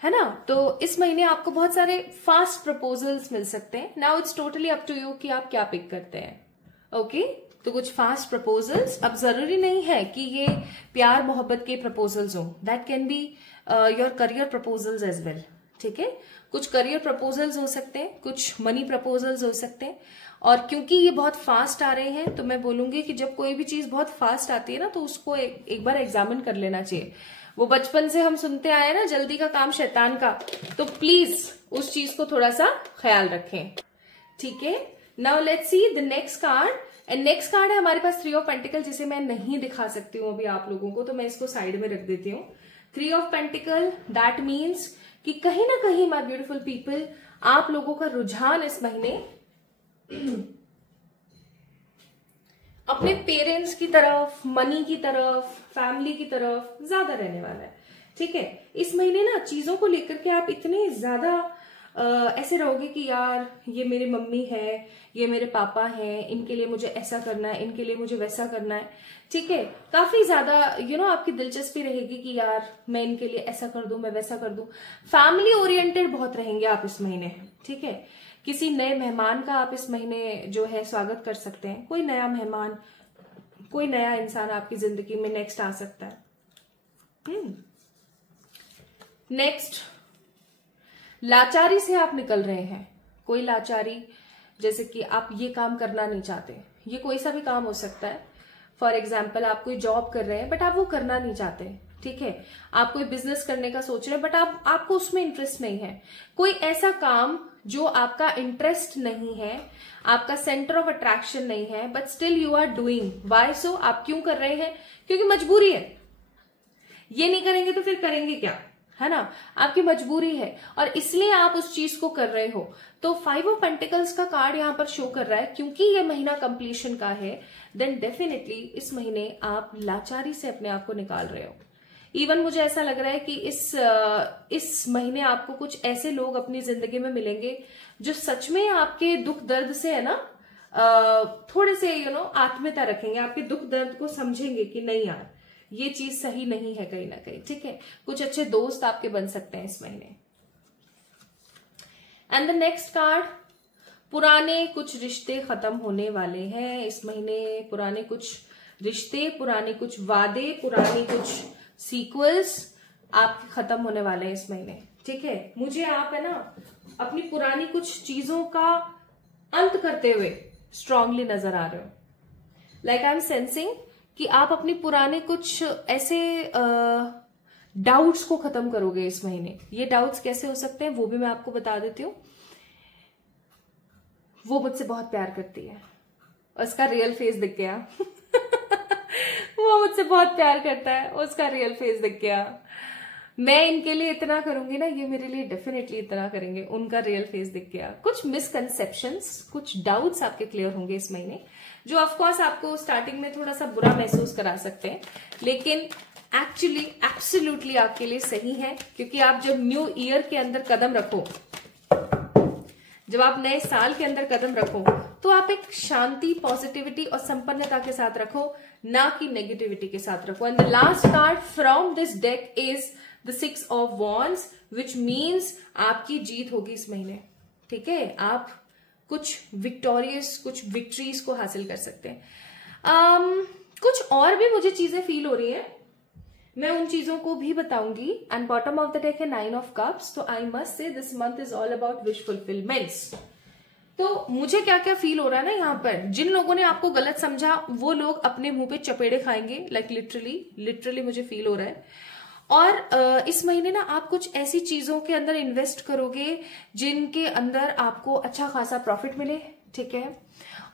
है ना। तो इस महीने आपको बहुत सारे फास्ट प्रपोजल्स मिल सकते हैं। Now it's totally up to you कि आप क्या पिक करते हैं। ओके तो कुछ फास्ट प्रपोजल्स, अब जरूरी नहीं है कि ये प्यार मोहब्बत के प्रपोजल्स हो, that can be your career proposals as well. ठीक है, कुछ करियर प्रपोजल्स हो सकते हैं, कुछ मनी प्रपोजल्स हो सकते हैं। और क्योंकि ये बहुत फास्ट आ रहे हैं तो मैं बोलूंगी कि जब कोई भी चीज बहुत फास्ट आती है ना तो उसको एक बार एग्जामिन कर लेना चाहिए। वो बचपन से हम सुनते आए ना, जल्दी का काम शैतान का, तो प्लीज उस चीज को थोड़ा सा ख्याल रखें। ठीक है, now let's see the next card. And next card है हमारे पास 3 ऑफ पेंटिकल, जिसे मैं नहीं दिखा सकती हूँ अभी आप लोगों को, तो मैं इसको साइड में रख देती हूँ। 3 ऑफ पेंटिकल, दैट मीन्स कि कहीं ना कहीं माय ब्यूटीफुल पीपल, आप लोगों का रुझान इस महीने अपने पेरेंट्स की तरफ, मनी की तरफ, फैमिली की तरफ ज्यादा रहने वाला है। ठीक है, इस महीने ना चीजों को लेकर के आप इतने ज्यादा ऐसे रहोगे कि यार ये मेरी मम्मी है, ये मेरे पापा हैं, इनके लिए मुझे ऐसा करना है, इनके लिए मुझे वैसा करना है। ठीक है, काफी ज्यादा आपकी दिलचस्पी रहेगी कि यार मैं इनके लिए ऐसा कर दूं, मैं वैसा कर दूं। फैमिली ओरिएंटेड बहुत रहेंगे आप इस महीने। ठीक है, किसी नए मेहमान का आप इस महीने जो है स्वागत कर सकते हैं। कोई नया मेहमान, कोई नया इंसान आपकी जिंदगी में नेक्स्ट आ सकता है। नेक्स्ट, लाचारी से आप निकल रहे हैं। कोई लाचारी, जैसे कि आप ये काम करना नहीं चाहते, ये कोई सा भी काम हो सकता है। फॉर एग्जाम्पल आप कोई जॉब कर रहे हैं बट आप वो करना नहीं चाहते। ठीक है, आप कोई बिजनेस करने का सोच रहे हैं बट आपको उसमें इंटरेस्ट नहीं है। कोई ऐसा काम जो आपका इंटरेस्ट नहीं है, आपका सेंटर ऑफ अट्रैक्शन नहीं है, but still you are doing. Why so? आप क्यों कर रहे हैं? क्योंकि मजबूरी है। ये नहीं करेंगे तो फिर करेंगे क्या, है ना। आपकी मजबूरी है और इसलिए आप उस चीज को कर रहे हो। तो 5 ऑफ पेंटिकल्स का कार्ड यहां पर शो कर रहा है, क्योंकि ये महीना कंप्लीशन का है, देन डेफिनेटली इस महीने आप लाचारी से अपने आप को निकाल रहे हो। इवन मुझे ऐसा लग रहा है कि इस महीने आपको कुछ ऐसे लोग अपनी जिंदगी में मिलेंगे जो सच में आपके दुख दर्द से, है ना, थोड़े से आत्मीयता रखेंगे, आपके दुख दर्द को समझेंगे कि नहीं यार ये चीज सही नहीं है कहीं ना कहीं। ठीक है, कुछ अच्छे दोस्त आपके बन सकते हैं इस महीने। एंड द नेक्स्ट कार्ड, पुराने कुछ रिश्ते खत्म होने वाले हैं इस महीने। पुराने कुछ रिश्ते, पुराने कुछ वादे, पुरानी कुछ सीक्वल्स आपके खत्म होने वाले हैं इस महीने। ठीक है, मुझे आप, है ना, अपनी पुरानी कुछ चीजों का अंत करते हुए स्ट्रांगली नजर आ रहे हो। लाइक आई एम सेंसिंग कि आप अपनी पुराने कुछ ऐसे डाउट्स को खत्म करोगे इस महीने। ये डाउट्स कैसे हो सकते हैं वो भी मैं आपको बता देती हूँ। वो मुझसे बहुत प्यार करती है, उसका रियल फेस दिख गया वो मुझसे बहुत प्यार करता है, उसका रियल फेस दिख गया। मैं इनके लिए इतना करूंगी ना, ये मेरे लिए डेफिनेटली इतना करेंगे, उनका रियल फेस दिख गया। कुछ मिसकंसेप्शंस, कुछ डाउट्स आपके क्लियर होंगे इस महीने, जो ऑफकोर्स आपको स्टार्टिंग में थोड़ा सा बुरा महसूस करा सकते हैं, लेकिन एक्चुअली एब्सोल्युटली आपके लिए सही है। क्योंकि आप जब न्यू ईयर के अंदर कदम रखो, जब आप नए साल के अंदर कदम रखो, तो आप एक शांति, पॉजिटिविटी और संपन्नता के साथ रखो, ना कि नेगेटिविटी के साथ रखो। And the last card from this deck is the 6 of wands, which means आपकी जीत होगी इस महीने। ठीक है, आप कुछ विक्टोरियस, कुछ विक्ट्रीज को हासिल कर सकते हैं। कुछ और भी मुझे चीजें फील हो रही हैं, मैं उन चीजों को भी बताऊंगी। And bottom of the deck है 9 ऑफ कप्स, तो I must say this month is all about wish fulfilments. तो मुझे क्या क्या फील हो रहा है ना यहाँ पर, जिन लोगों ने आपको गलत समझा वो लोग अपने मुंह पे चपेड़े खाएंगे, लाइक लिटरली मुझे फील हो रहा है। और इस महीने ना आप कुछ ऐसी चीजों के अंदर इन्वेस्ट करोगे जिनके अंदर आपको अच्छा खासा प्रॉफिट मिले। ठीक है,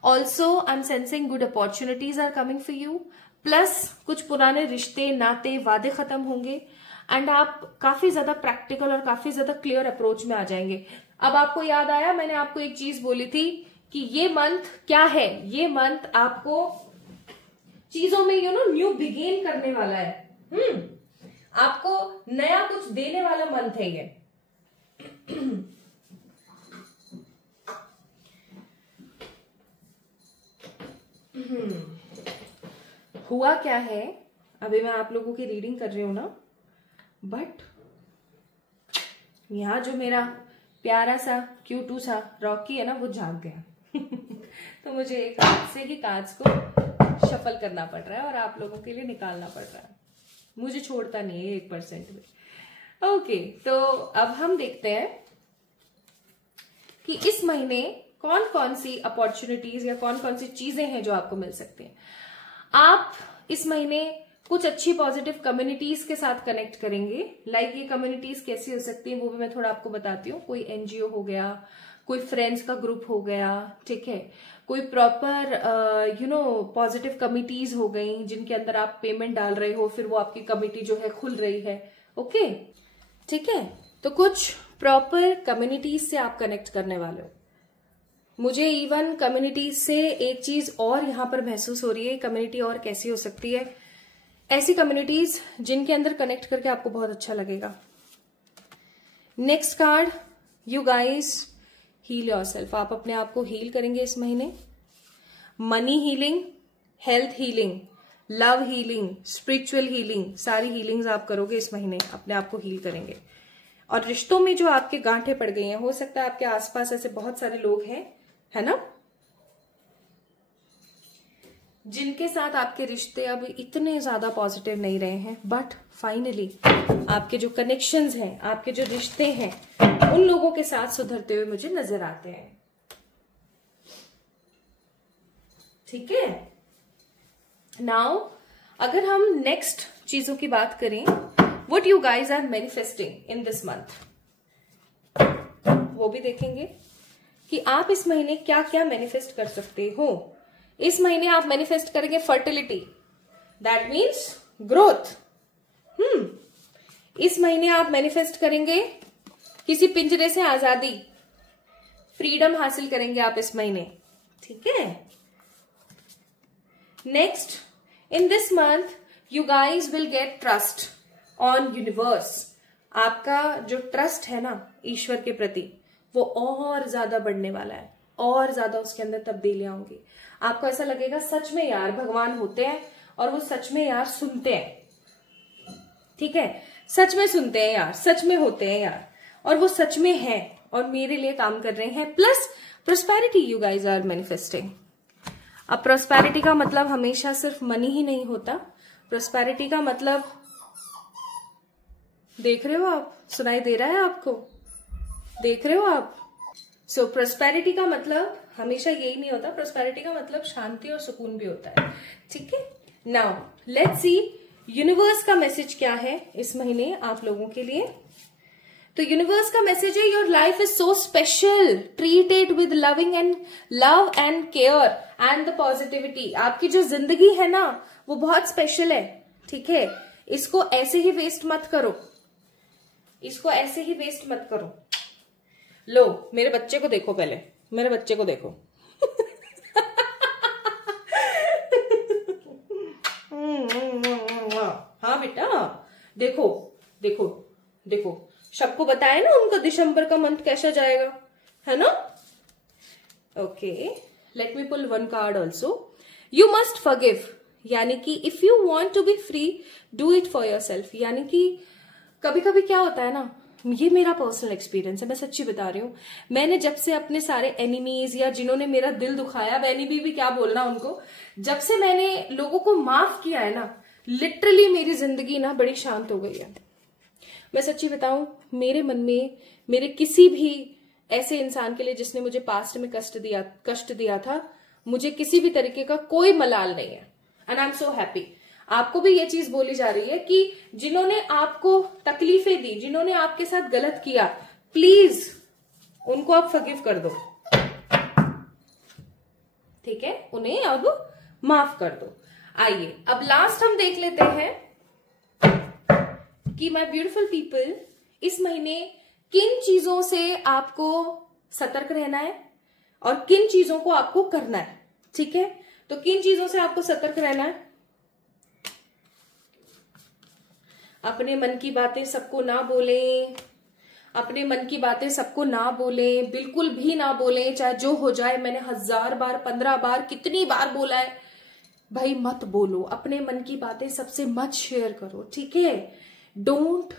also I am sensing good opportunities are coming for you, plus कुछ पुराने रिश्ते, नाते, वादे खत्म होंगे एंड आप काफी ज्यादा प्रैक्टिकल और काफी ज्यादा क्लियर अप्रोच में आ जाएंगे। अब आपको याद आया, मैंने आपको एक चीज बोली थी कि ये मंथ क्या है, ये मंथ आपको चीजों में न्यू बिगिन करने वाला है। आपको नया कुछ देने वाला मंथ है ये। हुआ क्या है, अभी मैं आप लोगों की रीडिंग कर रही हूं ना, बट यहाँ जो मेरा प्यारा सा क्यूटू सा रॉकी है ना, वो जाग गया। तो मुझे एक हाथ से ही कांच को शफल करना पड़ रहा है और आप लोगों के लिए निकालना पड़ रहा है। मुझे छोड़ता नहीं है 1% भी। ओके, तो अब हम देखते हैं कि इस महीने कौन कौन सी अपॉर्चुनिटीज या कौन कौन सी चीजें हैं जो आपको मिल सकती हैं। आप इस महीने कुछ अच्छी पॉजिटिव कम्युनिटीज के साथ कनेक्ट करेंगे। लाइक ये कम्युनिटीज कैसी हो सकती है वो भी मैं थोड़ा आपको बताती हूँ। कोई एनजीओ हो गया, कोई फ्रेंड्स का ग्रुप हो गया, ठीक है, कोई प्रॉपर पॉजिटिव कमिटीज हो गई जिनके अंदर आप पेमेंट डाल रहे हो, फिर वो आपकी कमिटी जो है खुल रही है। ओके, ठीक है, तो कुछ प्रॉपर कम्युनिटीज से आप कनेक्ट करने वाले हो। मुझे इवन कम्युनिटीज से एक चीज और यहां पर महसूस हो रही है। कम्युनिटी और कैसी हो सकती है? ऐसी कम्युनिटीज जिनके अंदर कनेक्ट करके आपको बहुत अच्छा लगेगा। Next card, you guys heal yourself. आप अपने आप को हील करेंगे इस महीने। Money healing, health healing, love healing, spiritual healing, सारी हीलिंग्स आप करोगे इस महीने, अपने आप को हील करेंगे। और रिश्तों में जो आपके गांठे पड़ गई हैं, हो सकता है आपके आसपास ऐसे बहुत सारे लोग हैं, है ना, जिनके साथ आपके रिश्ते अब इतने ज्यादा पॉजिटिव नहीं रहे हैं, बट फाइनली आपके जो कनेक्शंस हैं, आपके जो रिश्ते हैं, उन लोगों के साथ सुधरते हुए मुझे नजर आते हैं। ठीक है, नाउ अगर हम नेक्स्ट चीजों की बात करें, what you guys are manifesting in this month, वो भी देखेंगे कि आप इस महीने क्या क्या मैनिफेस्ट कर सकते हो। इस महीने आप मैनिफेस्ट करेंगे फर्टिलिटी, दैट मीन्स ग्रोथ। इस महीने आप मैनिफेस्ट करेंगे किसी पिंजरे से आजादी, फ्रीडम हासिल करेंगे आप इस महीने। ठीक है, next, in this month you guys will get trust on universe. आपका जो ट्रस्ट है ना ईश्वर के प्रति, वो और ज्यादा बढ़ने वाला है, और ज्यादा उसके अंदर तब्दीलियां होंगी। आपको ऐसा लगेगा सच में यार भगवान होते हैं और वो सच में यार सुनते हैं। ठीक है, सच में सुनते हैं यार, सच में होते हैं यार, और वो सच में है और मेरे लिए काम कर रहे हैं। Plus prosperity you guys are manifesting. अब प्रोस्पेरिटी का मतलब हमेशा सिर्फ मनी ही नहीं होता। प्रोस्पेरिटी का मतलब, देख रहे हो आप, सुनाई दे रहा है आपको, देख रहे हो आप? सो प्रोस्पेरिटी का मतलब हमेशा यही नहीं होता। प्रोस्पेरिटी का मतलब शांति और सुकून भी होता है। ठीक है, नाउ लेट्स सी यूनिवर्स का मैसेज क्या है इस महीने आप लोगों के लिए। तो यूनिवर्स का मैसेज है, your life is so special, treat it with loving and love and care and the positivity. आपकी जो जिंदगी है ना वो बहुत स्पेशल है। ठीक है, इसको ऐसे ही वेस्ट मत करो, इसको ऐसे ही वेस्ट मत करो। लो मेरे बच्चे को देखो, पहले मेरे बच्चे को देखो। हाँ बेटा, देखो देखो देखो, सबको बताया ना उनका दिसंबर का मंथ कैसा जाएगा, है ना। Okay, let me pull one card also. You must forgive, यानी कि if you want to be free do it for yourself. यानी कि कभी कभी क्या होता है ना, ये मेरा पर्सनल एक्सपीरियंस है, मैं सच्ची बता रही हूँ। मैंने जब से अपने सारे एनिमीज या जिन्होंने मेरा दिल दुखाया, एनिमी भी क्या बोलना उनको, जब से मैंने लोगों को माफ किया है ना, लिटरली मेरी जिंदगी ना बड़ी शांत हो गई है। मैं सच्ची बताऊं, मेरे मन में मेरे किसी भी ऐसे इंसान के लिए जिसने मुझे पास्ट में कष्ट दिया था, मुझे किसी भी तरीके का कोई मलाल नहीं है। And I am so happy. आपको भी ये चीज बोली जा रही है कि जिन्होंने आपको तकलीफें दी, जिन्होंने आपके साथ गलत किया, प्लीज उनको आप फॉरगिव कर दो। ठीक है, उन्हें अब माफ कर दो। आइए अब लास्ट हम देख लेते हैं कि माय ब्यूटीफुल पीपल, इस महीने किन चीजों से आपको सतर्क रहना है और किन चीजों को आपको करना है। ठीक है, तो किन चीजों से आपको सतर्क रहना है? अपने मन की बातें सबको ना बोलें, अपने मन की बातें सबको ना बोलें, बिल्कुल भी ना बोलें, चाहे जो हो जाए। मैंने 1000 बार, 15 बार, कितनी बार बोला है भाई मत बोलो, अपने मन की बातें सबसे मत शेयर करो, ठीक है। Don't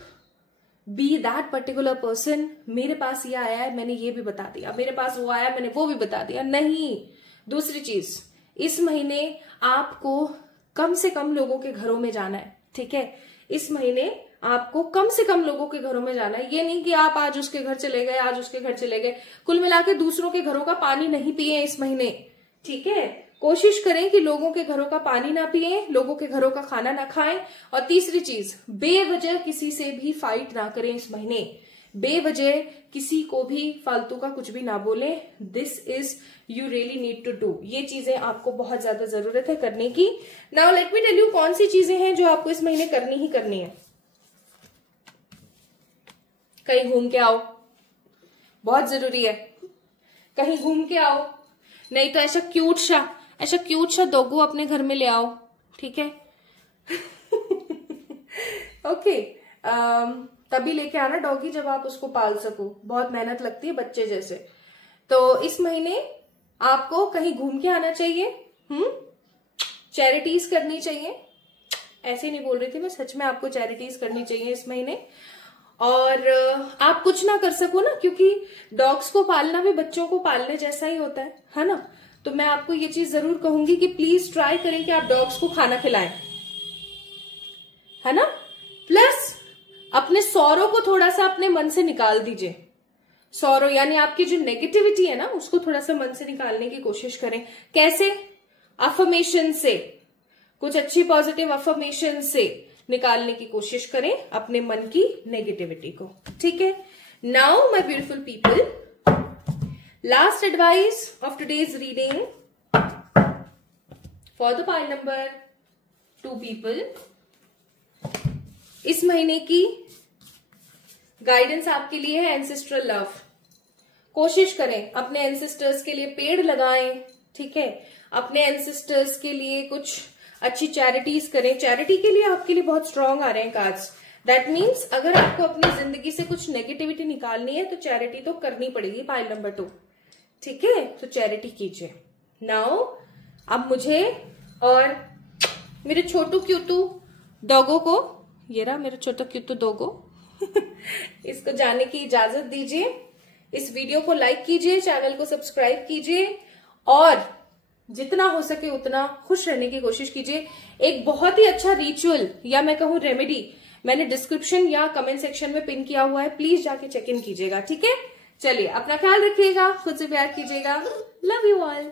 be that particular person, मेरे पास ये आया है मैंने ये भी बता दिया, मेरे पास वो आया मैंने वो भी बता दिया, नहीं। दूसरी चीज, इस महीने आपको कम से कम लोगों के घरों में जाना है, ठीक है। इस महीने आपको कम से कम लोगों के घरों में जाना है। ये नहीं कि आप आज उसके घर चले गए, आज उसके घर चले गए, कुल मिला के दूसरों के घरों का पानी नहीं पिए इस महीने, ठीक है। कोशिश करें कि लोगों के घरों का पानी ना पिए, लोगों के घरों का खाना ना खाएं। और तीसरी चीज, बेवजह किसी से भी फाइट ना करें इस महीने, बेवजह किसी को भी फालतू का कुछ भी ना बोलें। This is you really need to do, ये चीजें आपको बहुत ज्यादा जरूरत है करने की। Now let me tell you कौन सी चीजें हैं जो आपको इस महीने करनी ही करनी है। कहीं घूम के आओ, बहुत जरूरी है, कहीं घूम के आओ। नहीं तो ऐसा क्यूट सा डॉगो अपने घर में ले आओ, ठीक है। ओके, तभी लेके आना डॉगी जब आप उसको पाल सको, बहुत मेहनत लगती है बच्चे जैसे। तो इस महीने आपको कहीं घूम के आना चाहिए, चैरिटीज करनी चाहिए। ऐसे नहीं बोल रही थी मैं, सच में आपको चैरिटीज करनी चाहिए इस महीने। और आप कुछ ना कर सको ना, क्योंकि डॉग्स को पालना भी बच्चों को पालने जैसा ही होता है ना। तो मैं आपको ये चीज जरूर कहूंगी कि प्लीज ट्राई करें कि आप डॉग्स को खाना खिलाएं, है ना। प्लस अपने सौरों को थोड़ा सा अपने मन से निकाल दीजिए। सौरों यानी आपकी जो नेगेटिविटी है ना, उसको थोड़ा सा मन से निकालने की कोशिश करें। कैसे? अफर्मेशन से, कुछ अच्छी पॉजिटिव अफर्मेशन से निकालने की कोशिश करें अपने मन की नेगेटिविटी को, ठीक है। Now my beautiful people, last advice of today's reading for the pile number 2 people. इस महीने की गाइडेंस आपके लिए है एंसेस्ट्रल लव। कोशिश करें अपने एंसेस्टर्स के लिए पेड़ लगाएं, ठीक है। अपने एंसेस्टर्स के लिए कुछ अच्छी चैरिटीज करें। चैरिटी के लिए आपके लिए बहुत स्ट्रांग आ रहे हैं कार्ड्स। दैट मीन्स अगर आपको अपनी जिंदगी से कुछ नेगेटिविटी निकालनी है तो चैरिटी तो करनी पड़ेगी, पाइल नंबर 2, ठीक है। तो चैरिटी कीजिए। नाउ अब मुझे और मेरे छोटू क्यूटू डॉगो को, ये रहा मेरा छोटा क्यूटू डॉगो, इसको जाने की इजाजत दीजिए। इस वीडियो को लाइक कीजिए, चैनल को सब्सक्राइब कीजिए और जितना हो सके उतना खुश रहने की कोशिश कीजिए। एक बहुत ही अच्छा रिचुअल या मैं कहूं रेमेडी मैंने डिस्क्रिप्शन या कमेंट सेक्शन में पिन किया हुआ है, प्लीज जाके चेक इन कीजिएगा, ठीक है। चलिए, अपना ख्याल रखिएगा, खुद से प्यार कीजिएगा। Love you all.